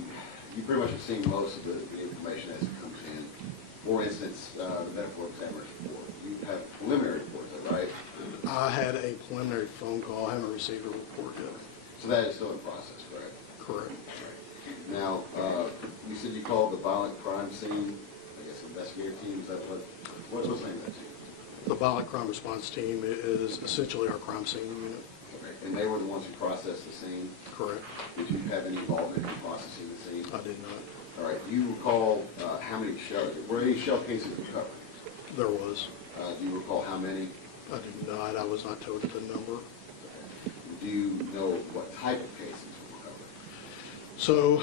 pretty much have seen most of the information as it comes in. For instance, the medical examiner's report. You have preliminary reports, is that right? I had a preliminary phone call. I haven't received a report yet. So that is still in process, correct? Correct. Now, you said you called the violent crime scene, I guess, investigative team, is that what's the name of that team? The violent crime response team is essentially our crime scene unit. Okay, and they were the ones who processed the scene? Correct. Did you have any involvement in processing the scene? I did not. All right, do you recall how many were any shell cases recovered? There was. Do you recall how many? I did not. I was not told the number. Do you know what type of cases were recovered? So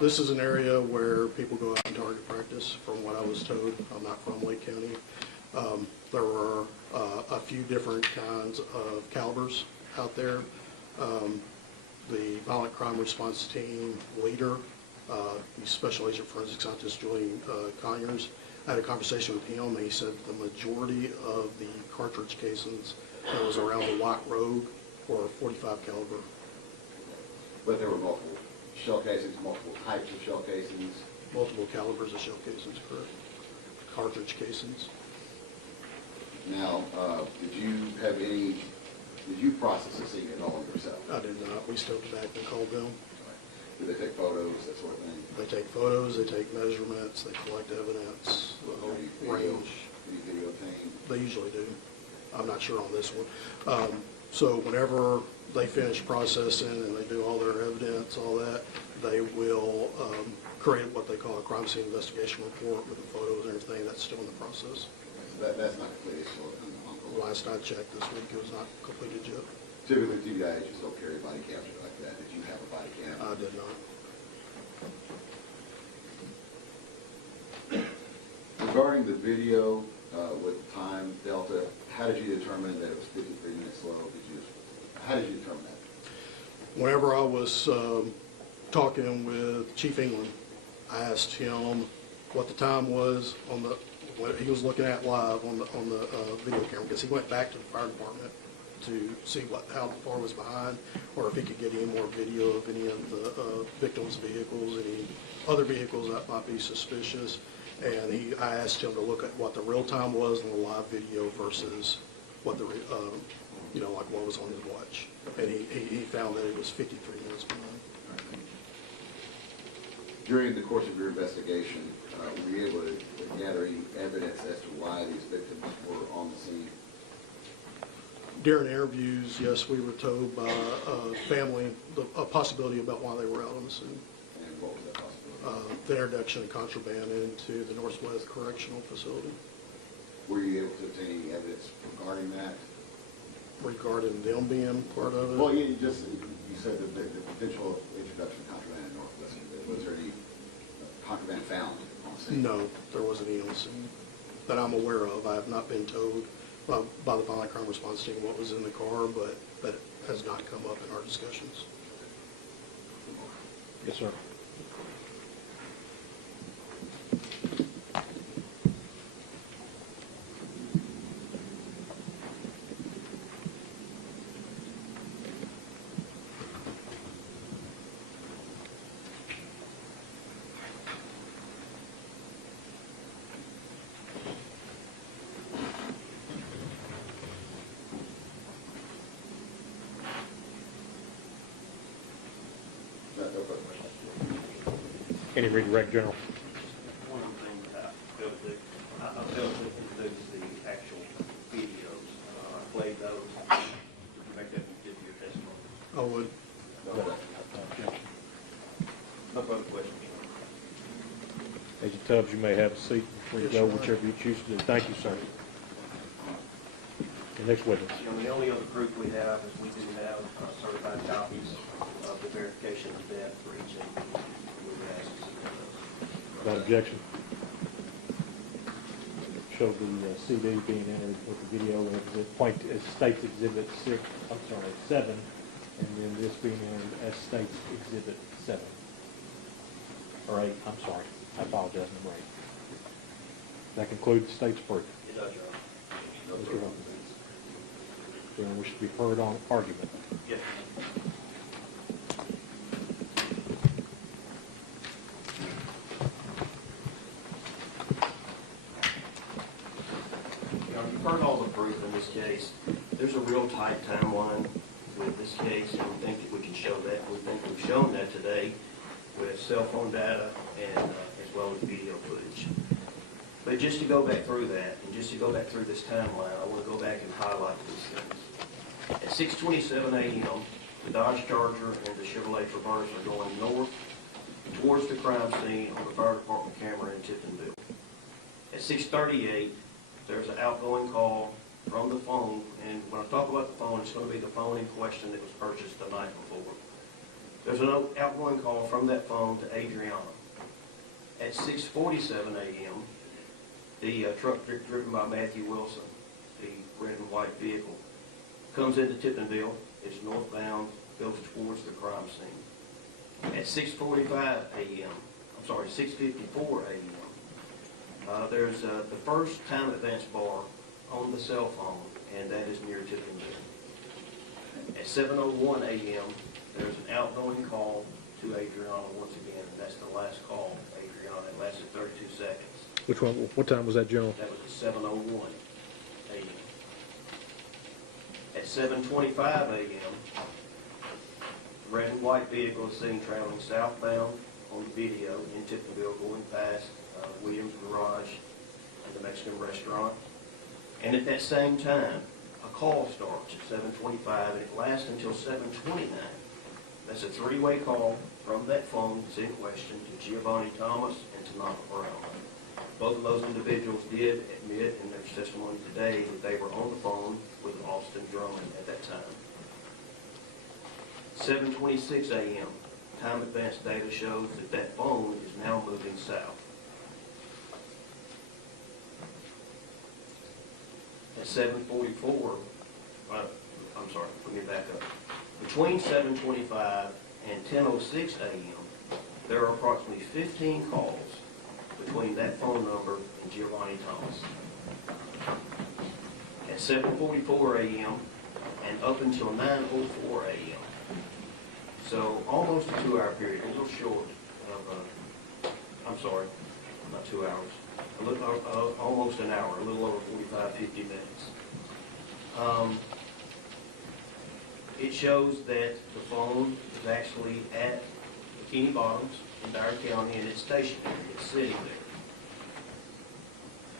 this is an area where people go out and target practice, from what I was told. I'm not from Lake County. There were a few different kinds of calibers out there. The violent crime response team leader, the Special Agent Forensic Scientist Julian Conyers, I had a conversation with him, and he said the majority of the cartridge casings that was around the White Rogue were 45 caliber. But there were multiple shell casings, multiple types of shell casings? Multiple calibers of shell casings, correct. Cartridge casings. Now, did you process the scene at all yourself? I did not. We stepped back and called them. Did they take photos, that sort of thing? They take photos, they take measurements, they collect evidence, range. Do you videotape? They usually do. I'm not sure on this one. So whenever they finish processing and they do all their evidence, all that, they will create what they call a crime scene investigation report with the photos and everything. That's still in the process. That's not completed, so Last I checked this week, it was not completed yet. typically TBI agents don't carry body cams like that. Did you have a body cam? I did not. Regarding the video with time delta, how did you determine that it was 53 minutes slow? How did you determine that? Whenever I was talking with Chief England, I asked him what the time was on what he was looking at live on the video camera, because he went back to the fire department to see how far was behind, or if he could get any more video of any of the victims' vehicles, any other vehicles that might be suspicious. And I asked him to look at what the real time was on the live video versus what the like what was on his watch, and he found that it was 53 minutes behind. During the course of your investigation, were you able to gather any evidence as to why these victims were on the scene? During interviews, yes, we were told by family a possibility about why they were out on the scene. And what was that possibility? The introduction of contraband into the Northwest Correctional Facility. Were you able to obtain any evidence regarding that? Regarding them being part of it? Well, you said that the potential introduction of contraband in Northwest. Was there any contraband found on the scene? No, there wasn't any on the scene that I'm aware of. I have not been told by the violent crime response team what was in the car, but that has not come up in our discussions. Yes, sir. Any redirect, General? One thing that I failed to introduce the actual videos. I played those. Did you make that into your testimony? I would. No further questions. Agent Tubbs, you may have a seat before you Yes, go, sir. whichever you choose to do. Thank you, sir. The next witness. The only other proof we have is we do have certified copies of the verification of death for each of them. We would ask to submit those. Without objection. Show the CD being entered with the video as States Exhibit 7, and then this being entered as States Exhibit 7. Or 8, I'm sorry. I apologize, number 8. That concludes the state's proof. It does, Your Honor. Mr. Hussy. Then we should be heard on argument. Yes. You've heard all the proof in this case. there's a real tight timeline with this case, and we think that we can show that. We think we've shown that today with cell phone data and as well as video footage. But just to go back through that, and just to go back through this timeline, I want to go back and highlight these things. At 6:27 a.m., the Dodge Charger and the Chevrolet Traverse are going north towards the crime scene on the fire department camera in Tiptonville. At 6:38, there's an outgoing call from the phone, and when I talk about the phone, it's going to be the phone in question that was purchased the night before. There's an outgoing call from that phone to Adriana. At 6:47 a.m., the truck driven by Matthew Wilson, the red and white vehicle, comes into Tiptonville. It's northbound, goes towards the crime scene. At 6:45 a.m., I'm sorry, 6:54 a.m., there's the first time advance bar on the cell phone, and that is near Tiptonville. At 7:01 a.m., there's an outgoing call to Adriana once again, and that's the last call to Adriana. It lasted 32 seconds. Which one? What time was that, General? That was at 7:01 a.m. At 7:25 a.m., the red and white vehicle is seen traveling southbound on the video in Tiptonville, going past Williams Garage and the Mexican restaurant. And at that same time, a call starts at 7:25, and it lasts until 7:29. That's a three-way call from that phone that's in question to Giovanni Thomas and to Tanaka Brown. Both of those individuals did admit in their testimony today that they were on the phone with Austin Drummond at that time. 7:26 a.m., time advance data shows that that phone is now moving south. At 7:44, I'm sorry, let me back up. Between 7:25 and 10:06 a.m., there are approximately 15 calls between that phone number and Giovanni Thomas. At 7:44 a.m. and up until 9:04 a.m. So almost a 2-hour period, a little short of, I'm sorry, not 2 hours, almost an hour, a little over 45, 50 minutes. It shows that the phone is actually at Bikini Bottoms in Dyer County, and it's stationary. It's sitting there.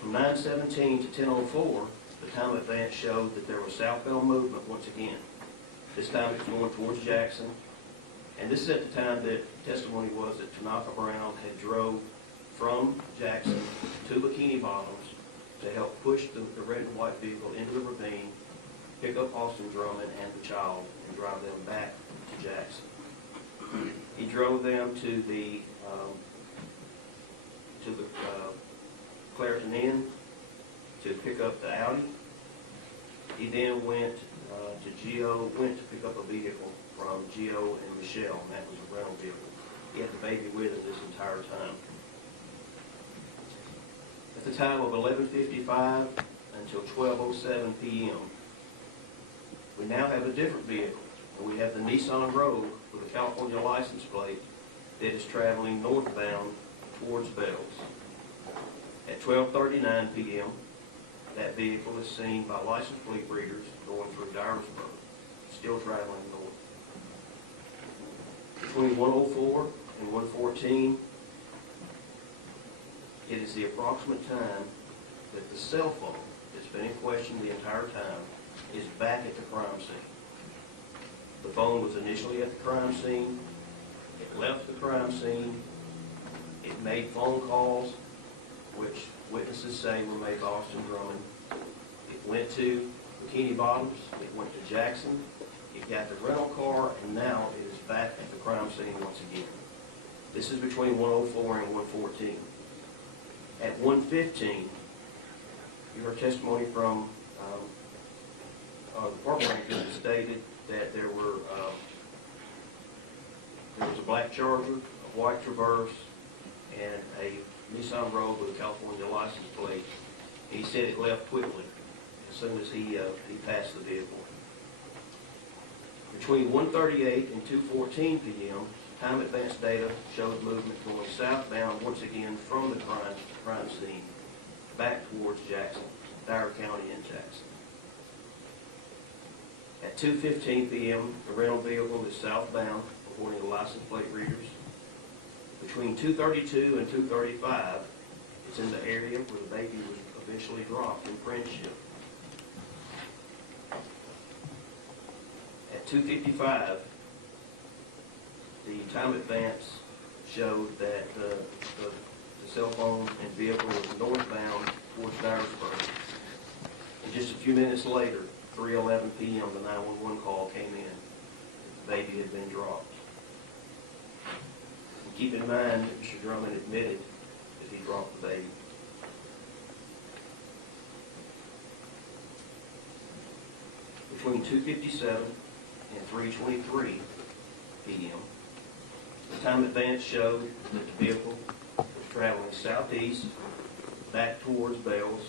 From 9:17 to 10:04, the time advance showed that there was southbound movement once again. This time it was going towards Jackson, and this is at the time that testimony was that Tanaka Brown had drove from Jackson to Bikini Bottoms to help push the red and white vehicle into the ravine, pick up Austin Drummond and the child, and drive them back to Jackson. He drove them to the Clareton Inn to pick up the Audi. He then went went to pick up a vehicle from Gio and Michelle, and that was a rental vehicle. He had the baby with him this entire time. At the time of 11:55 until 12:07 p.m., we now have a different vehicle, and we have the Nissan Rogue with a California license plate that is traveling northbound towards Bells. At 12:39 p.m., that vehicle is seen by license plate readers going through Dyersburg, still traveling north. Between 1:04 and 1:14, it is the approximate time that the cell phone that's been in question the entire time is back at the crime scene. The phone was initially at the crime scene. It left the crime scene. It made phone calls, which witnesses say were made by Austin Drummond. It went to Bikini Bottoms. It went to Jackson. It got the rental car, and now it is back at the crime scene once again. This is between 1:04 and 1:14. At 1:15, you heard testimony from the park ranger that stated that there was a black Charger, a white Traverse, and a Nissan Rogue with a California license plate. And he said it left quickly as soon as he passed the vehicle. Between 1:38 and 2:14 p.m., time advance data showed movement going southbound once again from the crime scene back towards Jackson, Dyer County and Jackson. At 2:15 p.m., the rental vehicle is southbound, according to license plate readers. Between 2:32 and 2:35, it's in the area where the baby was eventually dropped in Friendship. At 2:55, the time advance showed that the cell phone and vehicle was northbound towards Dyersburg. And just a few minutes later, 3:11 p.m., the 911 call came in. The baby had been dropped. And keep in mind that Mr. Drummond admitted that he dropped the baby. Between 2:57 and 3:23 p.m., the time advance showed that the vehicle was traveling southeast, back towards Bells,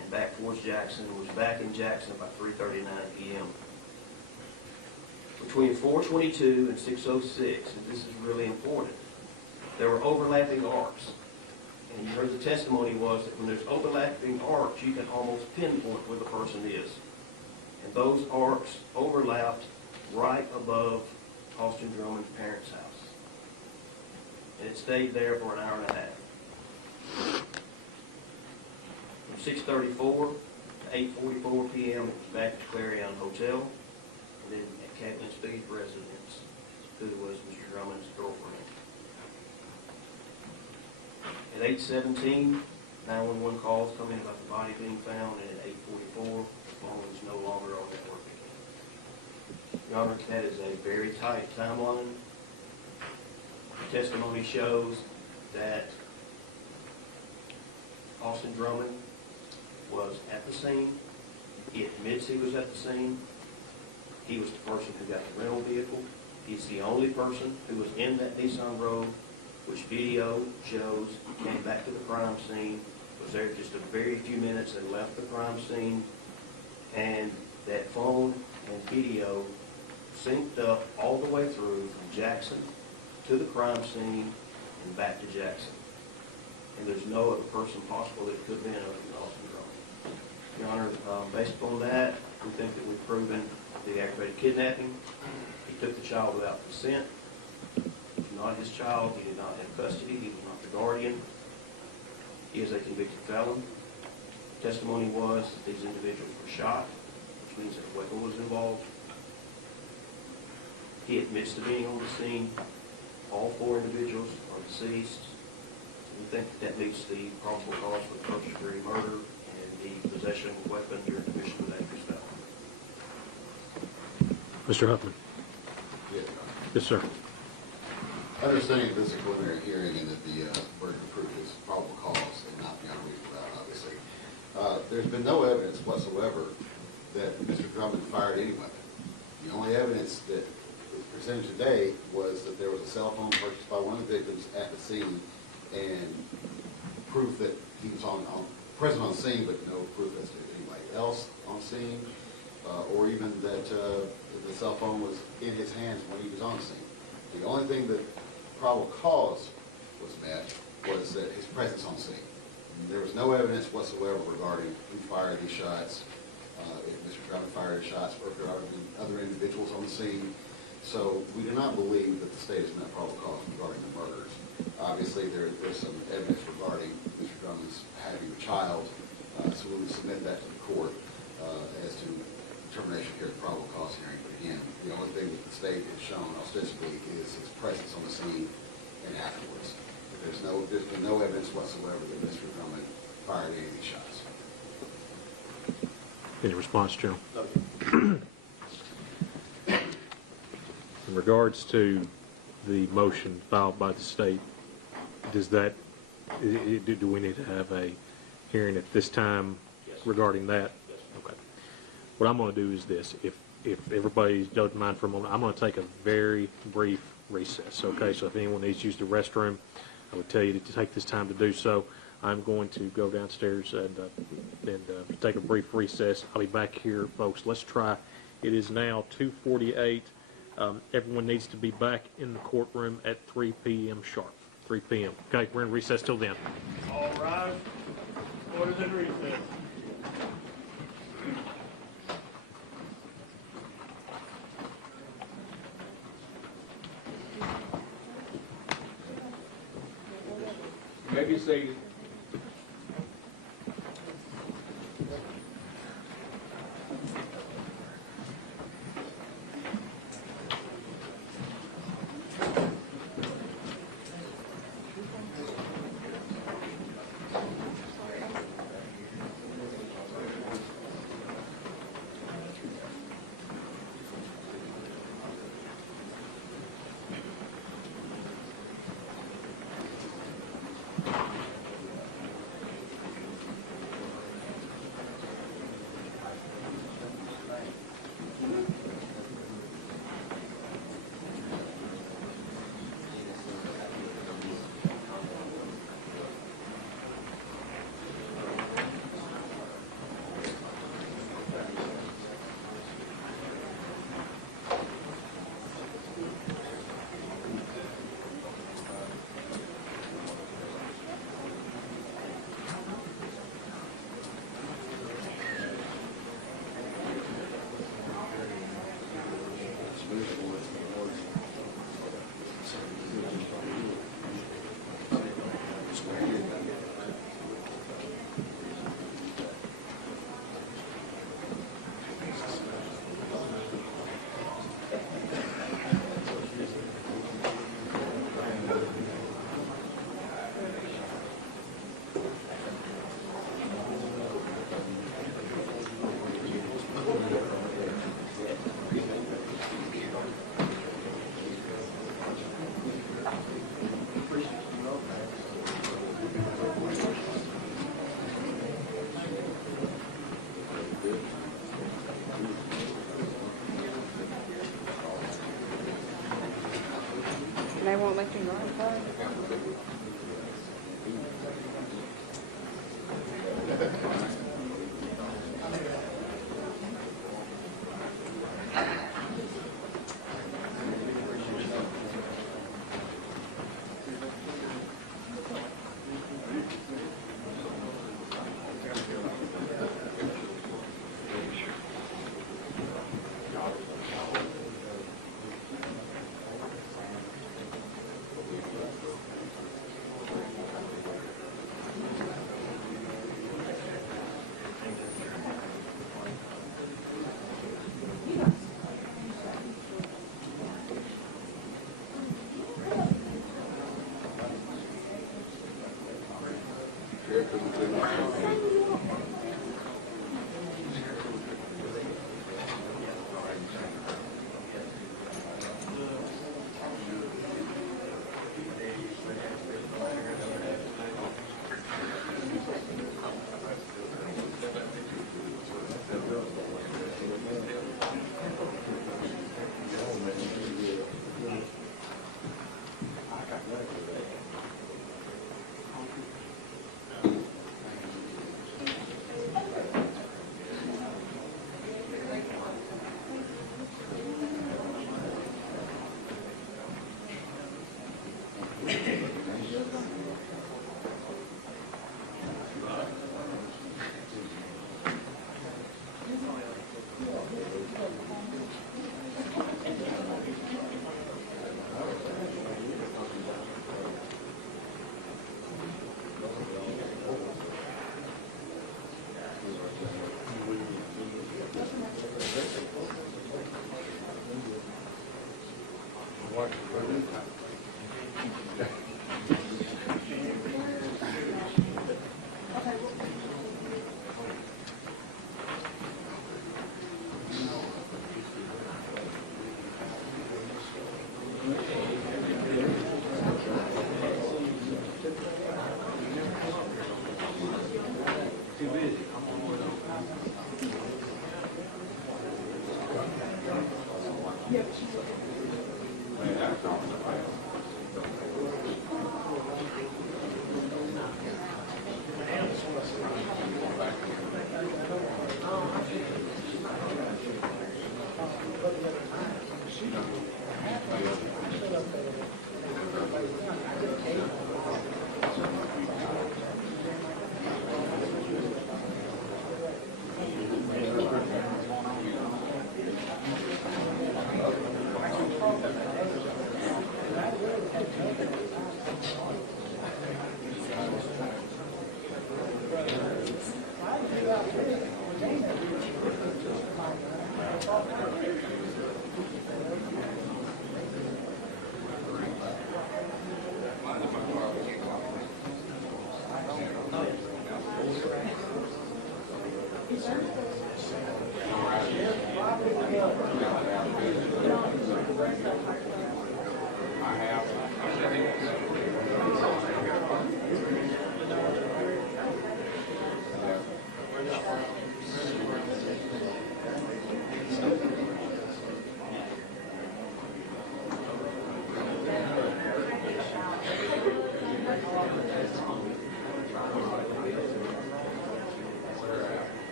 and back towards Jackson, and was back in Jackson by 3:39 p.m. Between 4:22 and 6:06, and this is really important, there were overlapping arcs. And you heard the testimony was that when there's overlapping arcs, you can almost pinpoint where the person is. And those arcs overlapped right above Austin Drummond's parents' house. And it stayed there for an hour and a half. From 6:34 to 8:44 p.m., it was back at Clarion Hotel, and then at Catlin Speed residence, who was Mr. Drummond's girlfriend. At 8:17, 911 calls come in about the body being found, and at 8:44, the phone is no longer on network again. Your Honor, that is a very tight timeline. The testimony shows that Austin Drummond was at the scene. He admits he was at the scene. He was the person who got the rental vehicle. He's the only person who was in that Nissan Road, which video shows came back to the crime scene, was there just a very few minutes and left the crime scene, and that phone and video synced up all the way through from Jackson to the crime scene and back to Jackson. And there's no other person possible that could have been other than Austin Drummond. Your Honor, based upon that, we think that we've proven the aggravated kidnapping. He took the child without consent. He was not his child. He did not have custody. He was not the guardian. He is a convicted felon. Testimony was that these individuals were shot, which means that a weapon was involved. He admits to being on the scene. All four individuals are deceased. We think that meets the probable cause for first-degree murder and the possession of a weapon during the commission of a dangerous felony. Mr. Huffman. Yeah. Yes, sir. Understanding this is a preliminary hearing and that the burden of proof is probable cause and not beyond reasonable doubt, obviously. There's been no evidence whatsoever that Mr. Drummond fired any weapon. The only evidence that was presented today was that there was a cell phone purchased by one of the victims at the scene and proof that he was present on scene, but no proof as to anybody else on scene, or even that the cell phone was in his hands when he was on scene. The only thing that probable cause was met was that his presence on scene. There was no evidence whatsoever regarding who fired these shots, if Mr. Drummond fired his shots, or if there are other individuals on the scene. So we do not believe that the state has met probable cause regarding the murders. Obviously, there's some evidence regarding Mr. Drummond's having a child, so we would submit that to the court as to determination here at the probable cause hearing. But again, the only thing that the state has shown ostensibly is his presence on the scene and afterwards. There's been no evidence whatsoever that Mr. Drummond fired any of these shots. Any response, General? In regards to the motion filed by the state, do we need to have a hearing at this time regarding that? Okay. What I'm going to do is this. If everybody doesn't mind for a moment, I'm going to take a very brief recess, okay? So if anyone needs to use the restroom, I would tell you to take this time to do so. I'm going to go downstairs and take a brief recess. I'll be back here, folks. Let's try. It is now 2:48. Everyone needs to be back in the courtroom at 3 p.m. sharp. 3 p.m. Okay, we're in recess till then. All rise. Order in recess. Take your seat. They won't let you ride.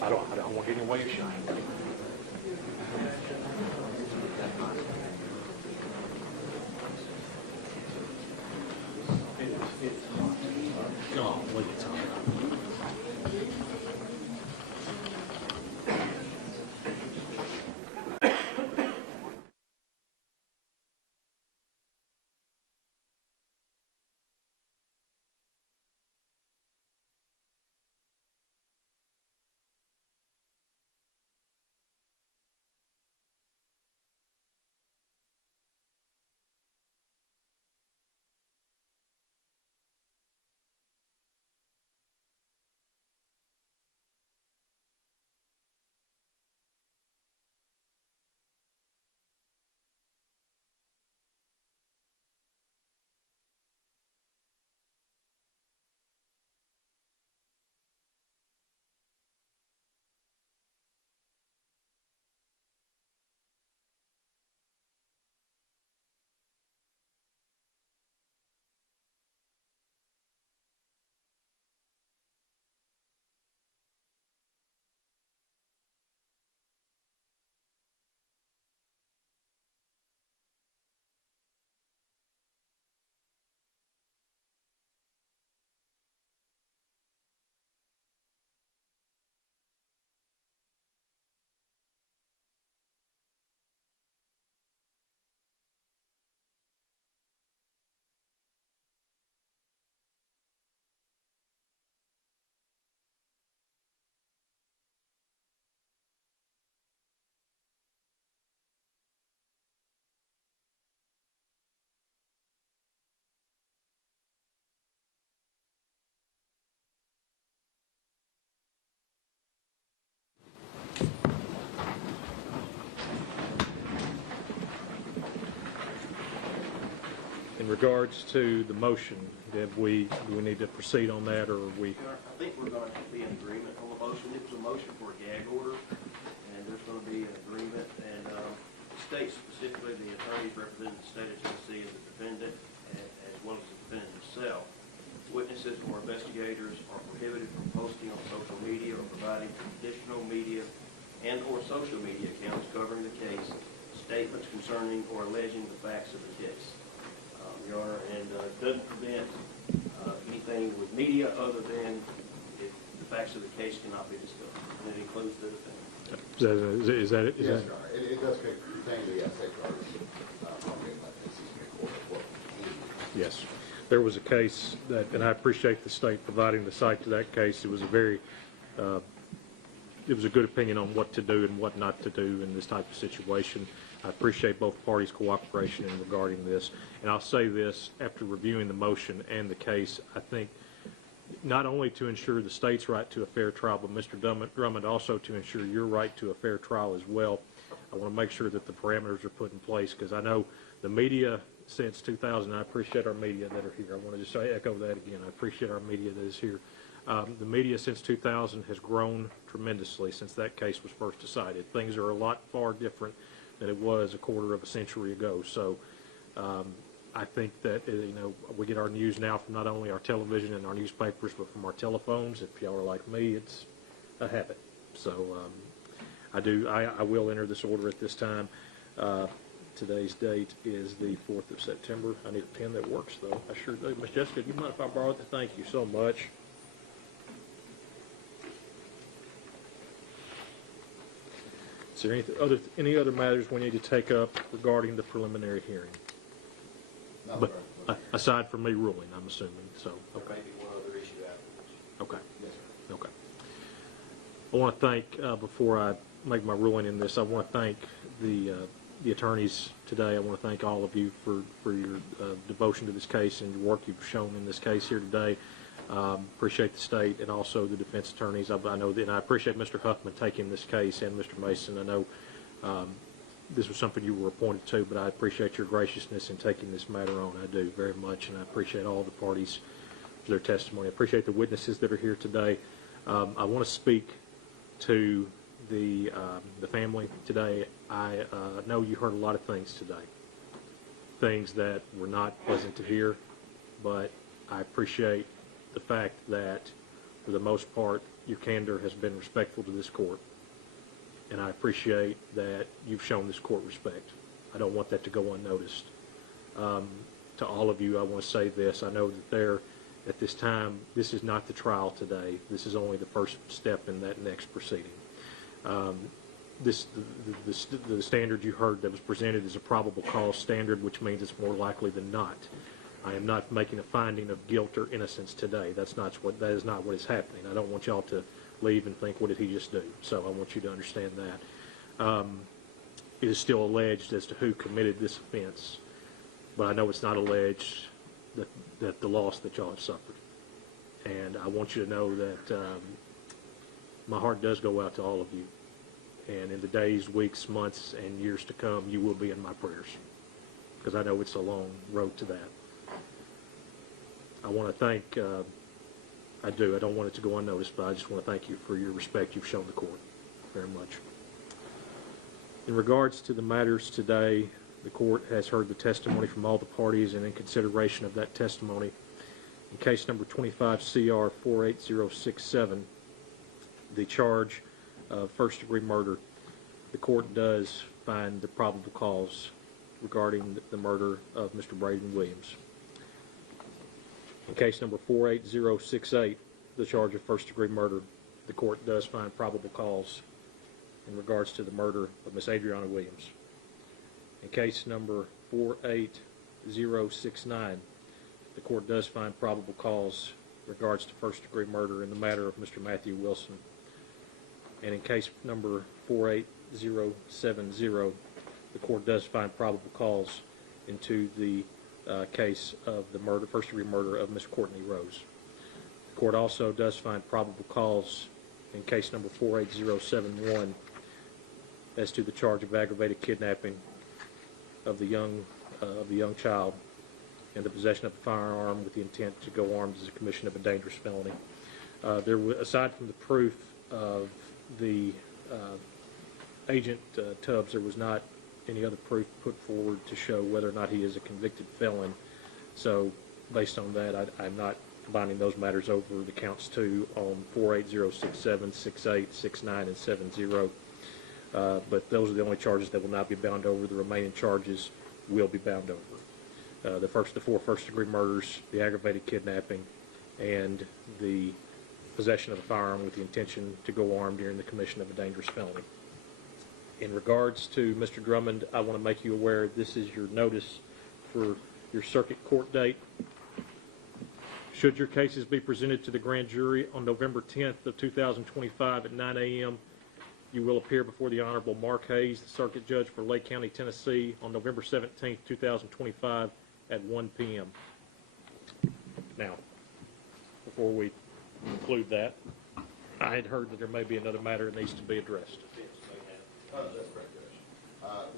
I don't want to get in the way of shine. In regards to the motion, do we need to proceed on that, or are we? I think we're going to be in agreement on the motion. It was a motion for a gag order, and there's going to be an agreement. And states specifically, the attorneys representing the state of Tennessee as a defendant, as well as the defendant himself. Witnesses or investigators are prohibited from posting on social media or providing traditional media and or social media accounts covering the case, statements concerning or alleging the facts of the case. Your Honor, and it doesn't prevent anything with media other than if the facts of the case cannot be discussed. And it includes the defendant. Is that it? Yes, Your Honor. It does contain the safeguards promulgated by the Tennessee Supreme Court of what can be. Yes. There was a case that, and I appreciate the state providing the cite to that case. It was it was a good opinion on what to do and what not to do in this type of situation. I appreciate both parties' cooperation in regarding this. And I'll say this, after reviewing the motion and the case, I think not only to ensure the state's right to a fair trial, but Mr. Drummond also to ensure your right to a fair trial as well. I want to make sure that the parameters are put in place, because I know the media since 2000, I appreciate our media that are here. I want to just echo that again. I appreciate our media that is here. The media since 2000 has grown tremendously since that case was first decided. Things are a lot far different than it was a quarter of a century ago. So I think that we get our news now from not only our television and our newspapers, but from our telephones. If y'all are like me, it's a habit. So I will enter this order at this time. Today's date is the 4th of September. I need a pen that works, though. I sure do. Miss Jessica, do you mind if I borrow it? Thank you so much. Is there any other matters we need to take up regarding the preliminary hearing? No, But aside from me ruling, I'm assuming. So There may be one other issue afterwards. okay. Yes, sir. Okay. I want to thank, before I make my ruling in this, I want to thank the attorneys today. I want to thank all of you for your devotion to this case and your work you've shown in this case here today. Appreciate the state and also the defense attorneys. I know that, and I appreciate Mr. Huffman taking this case, and Mr. Mason. I know this was something you were appointed to, but I appreciate your graciousness in taking this matter on. I do very much, and I appreciate all the parties for their testimony. I appreciate the witnesses that are here today. I want to speak to the family today. I know you heard a lot of things today, things that were not pleasant to hear, but I appreciate the fact that, for the most part, your candor has been respectful to this court, and I appreciate that you've shown this court respect. I don't want that to go unnoticed. To all of you, I want to say this. I know that at this time, this is not the trial today. This is only the first step in that next proceeding. The standard you heard that was presented is a probable cause standard, which means it's more likely than not. I am not making a finding of guilt or innocence today. That is not what is happening. I don't want y'all to leave and think, what did he just do? So I want you to understand that. It is still alleged as to who committed this offense, but I know it's not alleged that the loss that y'all have suffered. And I want you to know that my heart does go out to all of you. And in the days, weeks, months, and years to come, you will be in my prayers, because I know it's a long road to that. I want to thank, I don't want it to go unnoticed, but I just want to thank you for your respect you've shown the court very much. In regards to the matters today, the court has heard the testimony from all the parties, and in consideration of that testimony, in case number 25 CR 48067, the charge of first-degree murder, the court does find the probable cause regarding the murder of Mr. Brady Williams. In case number 48068, the charge of first-degree murder, the court does find probable cause in regards to the murder of Miss Adriana Williams. In case number 48069, the court does find probable cause in regards to first-degree murder in the matter of Mr. Matthew Wilson. And in case number 48070, the court does find probable cause into the case of the first-degree murder of Miss Courtney Rose. The court also does find probable cause in case number 48071 as to the charge of aggravated kidnapping of the young child and the possession of a firearm with the intent to go armed is a commission of a dangerous felony. Aside from the proof of the Agent Tubbs, there was not any other proof put forward to show whether or not he is a convicted felon. So based on that, I'm not binding those matters over the counts 2 on 48067, 68, 69, and 70. But those are the only charges that will not be bound over. The remaining charges will be bound over. The 4 first-degree murders, the aggravated kidnapping, and the possession of a firearm with the intention to go armed during the commission of a dangerous felony. In regards to Mr. Drummond, I want to make you aware this is your notice for your circuit court date. Should your cases be presented to the grand jury on November 10th of 2025 at 9 a.m., you will appear before the Honorable Mark Hayes, the Circuit Judge for Lake County, Tennessee, on November 17th, 2025 at 1 p.m. Now, before we conclude that, I had heard that there may be another matter that needs to be addressed. That's correct, Judge.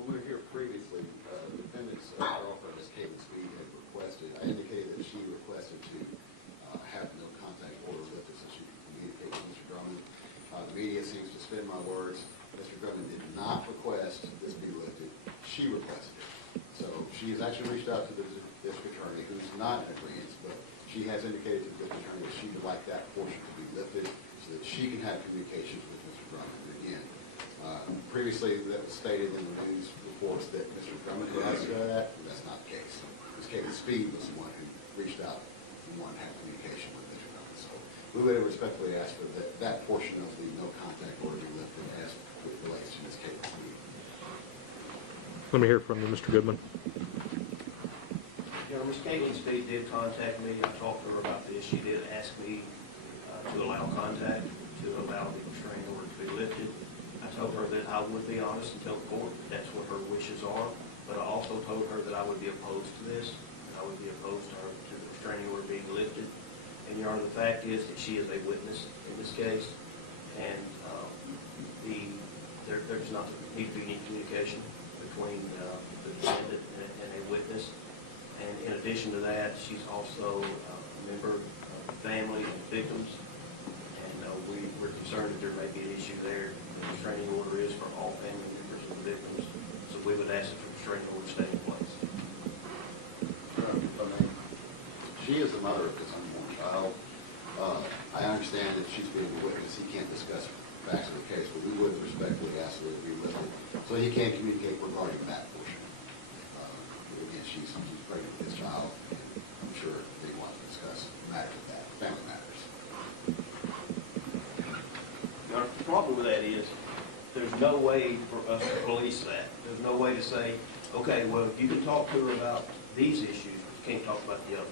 When we were here previously, the defendant's girlfriend, Ms. Caitlin Speed, had requested, I indicated that she requested to have no contact order lifted so she could communicate with Mr. Drummond. The media seems to spin my words. Mr. Drummond did not request this be lifted. She requested it. So she has actually reached out to the district attorney, who's not in agreement, but she has indicated to the district attorney that she would like that portion to be lifted so that she can have communications with Mr. Drummond. And again, previously that was stated in the news reports that Mr. Drummond had asked her that, but that's not the case. Ms. Caitlin Speed was the one who reached out and wanted to have communication with Mr. Drummond. So we would respectfully ask for that portion of the no contact order be lifted as it relates to Ms. Caitlin Speed. Let me hear from you, Mr. Goodman. Ms. Caitlin Speed did contact me. I talked to her about this. She did ask me to allow contact, to allow the restraining order to be lifted. I told her that I would be honest and tell the court that's what her wishes are, but I also told her that I would be opposed to this, and I would be opposed to the restraining order being lifted. And, Your Honor, the fact is that she is a witness in this case, and there's not need to be any communication between the defendant and a witness. And in addition to that, she's also a member of the family and victims, and we're concerned that there may be an issue there. The restraining order is for all family members of the victims, so we would ask that the restraining order stay in place. She is the mother of this unborn child. I understand that she's being a witness. He can't discuss facts of the case, but we would respectfully ask that it be lifted so he can communicate regarding that portion. Again, she's pregnant with his child, and I'm sure they want to discuss matters of that, family matters. Now, the problem with that is there's no way for us to police that. There's no way to say, okay, well, you can talk to her about these issues, but you can't talk about the others.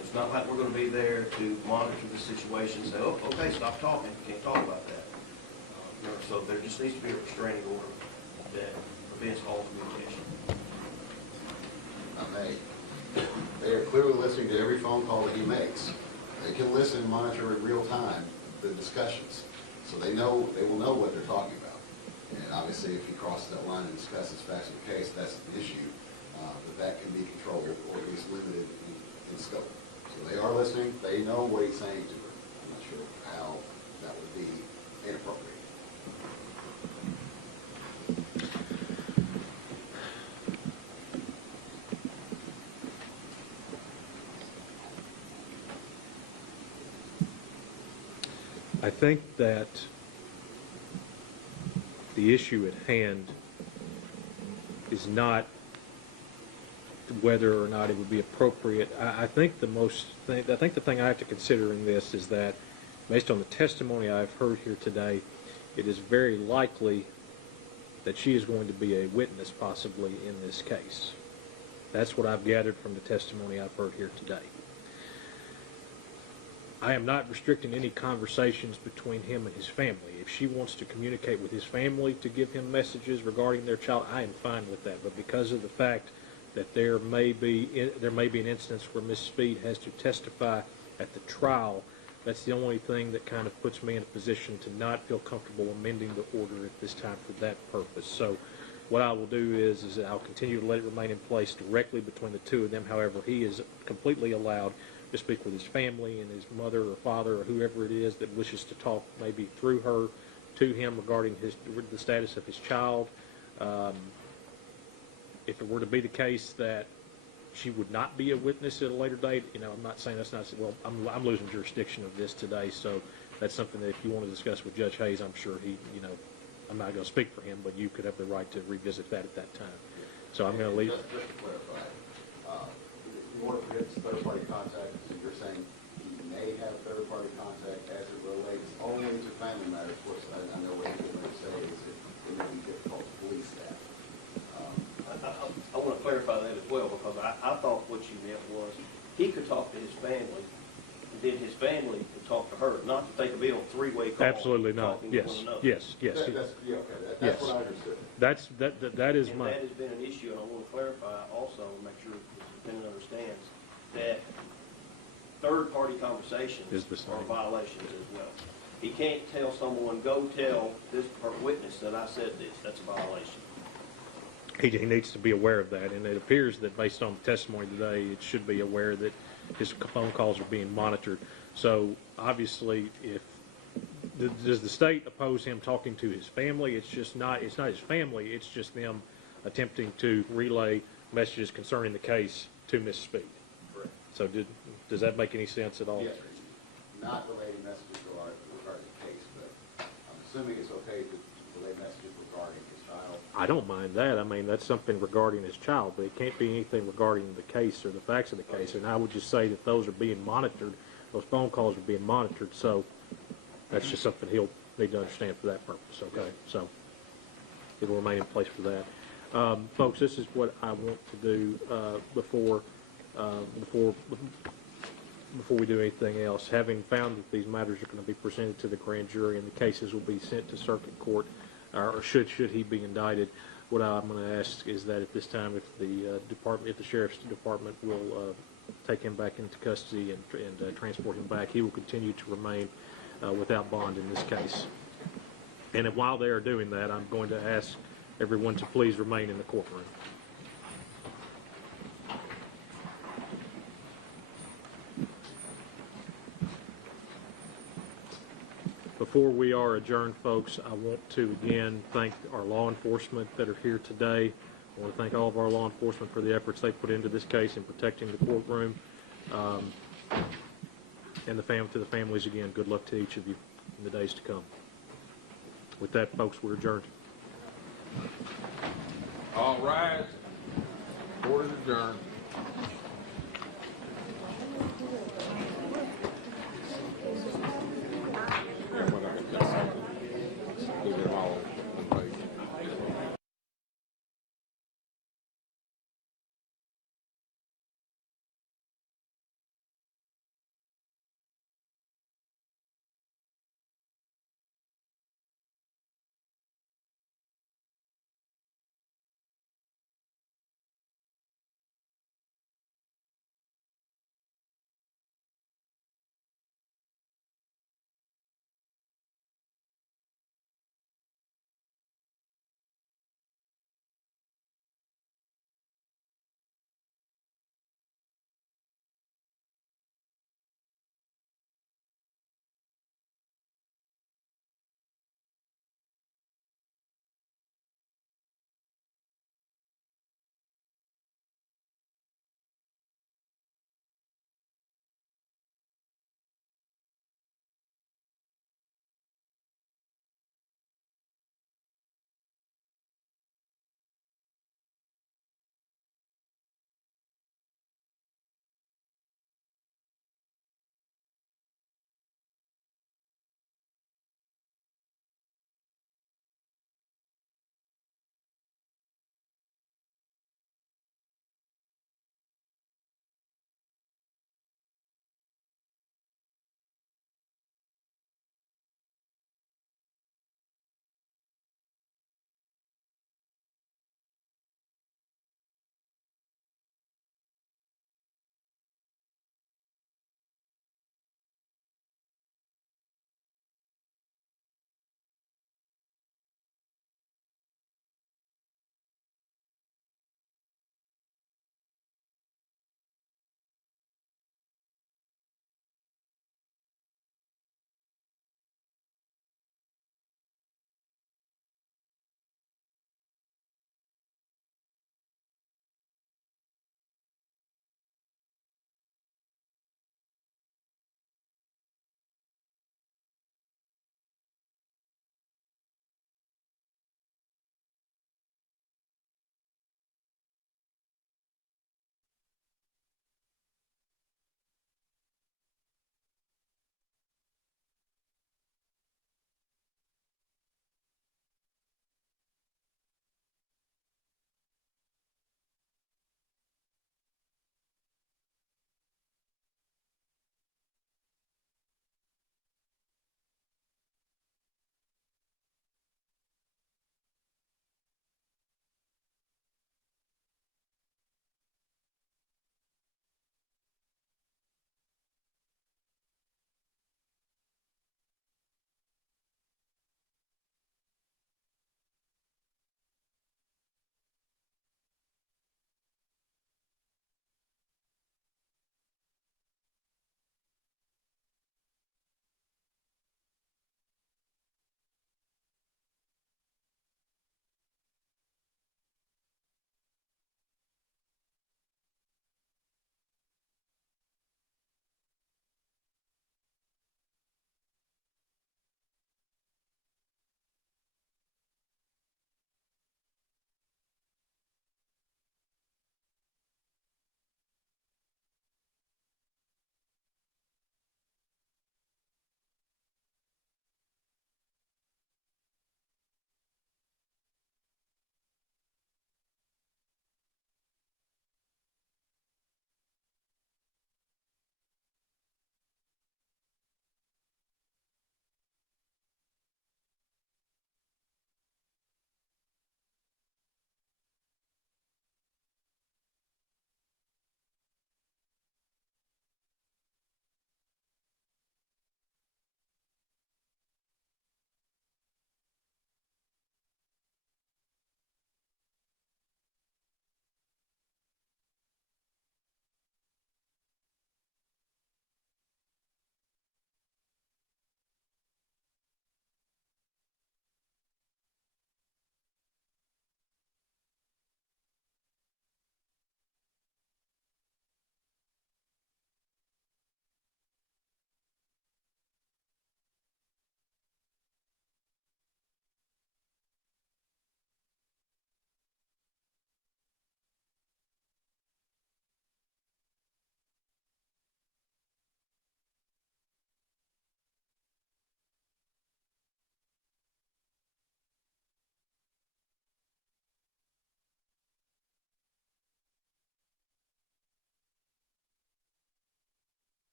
It's not like we're going to be there to monitor the situation and say, oh, okay, stop talking. You can't talk about that. So there just needs to be a restraining order that prevents all communication. They are clearly listening to every phone call that he makes. They can listen and monitor in real time the discussions, so they will know what they're talking about. And obviously, if he crosses that line and discusses facts of the case, that's an issue. But that can be controlled or at least limited in scope. So they are listening. They know what he's saying to her. I'm not sure how that would be inappropriate. I think that the issue at hand is not whether or not it would be appropriate. I think the thing I have to consider in this is that, based on the testimony I've heard here today, it is very likely that she is going to be a witness possibly in this case. That's what I've gathered from the testimony I've heard here today. I am not restricting any conversations between him and his family. If she wants to communicate with his family to give him messages regarding their child, I am fine with that. But because of the fact that there may be an instance where Ms. Speed has to testify at the trial, that's the only thing that kind of puts me in a position to not feel comfortable amending the order at this time for that purpose. So What I will do is I'll continue to let it remain in place directly between the two of them. However, he is completely allowed to speak with his family and his mother or father or whoever it is that wishes to talk maybe through her to him regarding the status of his child. If it were to be the case that she would not be a witness at a later date, I'm not saying that's not, well, I'm losing jurisdiction of this today, so that's something that if you want to discuss with Judge Hayes, I'm sure he, I'm not going to speak for him, but you could have the right to revisit that at that time. So I'm going to leave. Just to clarify, in order for his third-party contact, you're saying he may have third-party contact as it relates only to family matters, which I know what you're going to say is it may be difficult to police that. I want to clarify that as well, because I thought what you meant was he could talk to his family, and then his family could talk to her, not that they could be on three-way calls. Absolutely not. talking to Yes, one another. yes, yes. That's Yes. what I understood. That is And my. that has been an issue, and I want to clarify also, make sure the superintendent understands, that third-party conversations Is the same. are violations as well. He can't tell someone, go tell this witness that I said this. That's a violation. He needs to be aware of that, and it appears that based on the testimony today, it should be aware that his phone calls are being monitored. So obviously, does the state oppose him talking to his family? It's not his family, it's just them attempting to relay messages concerning the case to Miss Speed. Correct. So does that make any sense at all? Yes, not relating messages regarding the case, but I'm assuming it's okay to relay messages regarding his child. I don't mind that. I mean, that's something regarding his child, but it can't be anything regarding the case or the facts of the case. And I would just say that those are being monitored. Those phone calls are being monitored. So that's just something he'll need to understand for that purpose. Okay, so it'll remain in place for that. Folks, this is what I want to do before we do anything else. Having found that these matters are going to be presented to the grand jury and the cases will be sent to circuit court, or should he be indicted, what I'm going to ask is that at this time, if the sheriff's department will take him back into custody and transport him back, he will continue to remain without bond in this case. And while they are doing that, I'm going to ask everyone to please remain in the courtroom. Before we are adjourned, folks, I want to again thank our law enforcement that are here today. I want to thank all of our law enforcement for the efforts they put into this case in protecting the courtroom. And to the families, again, good luck to each of you in the days to come. With that, folks, we're adjourned. All rise. Court is adjourned.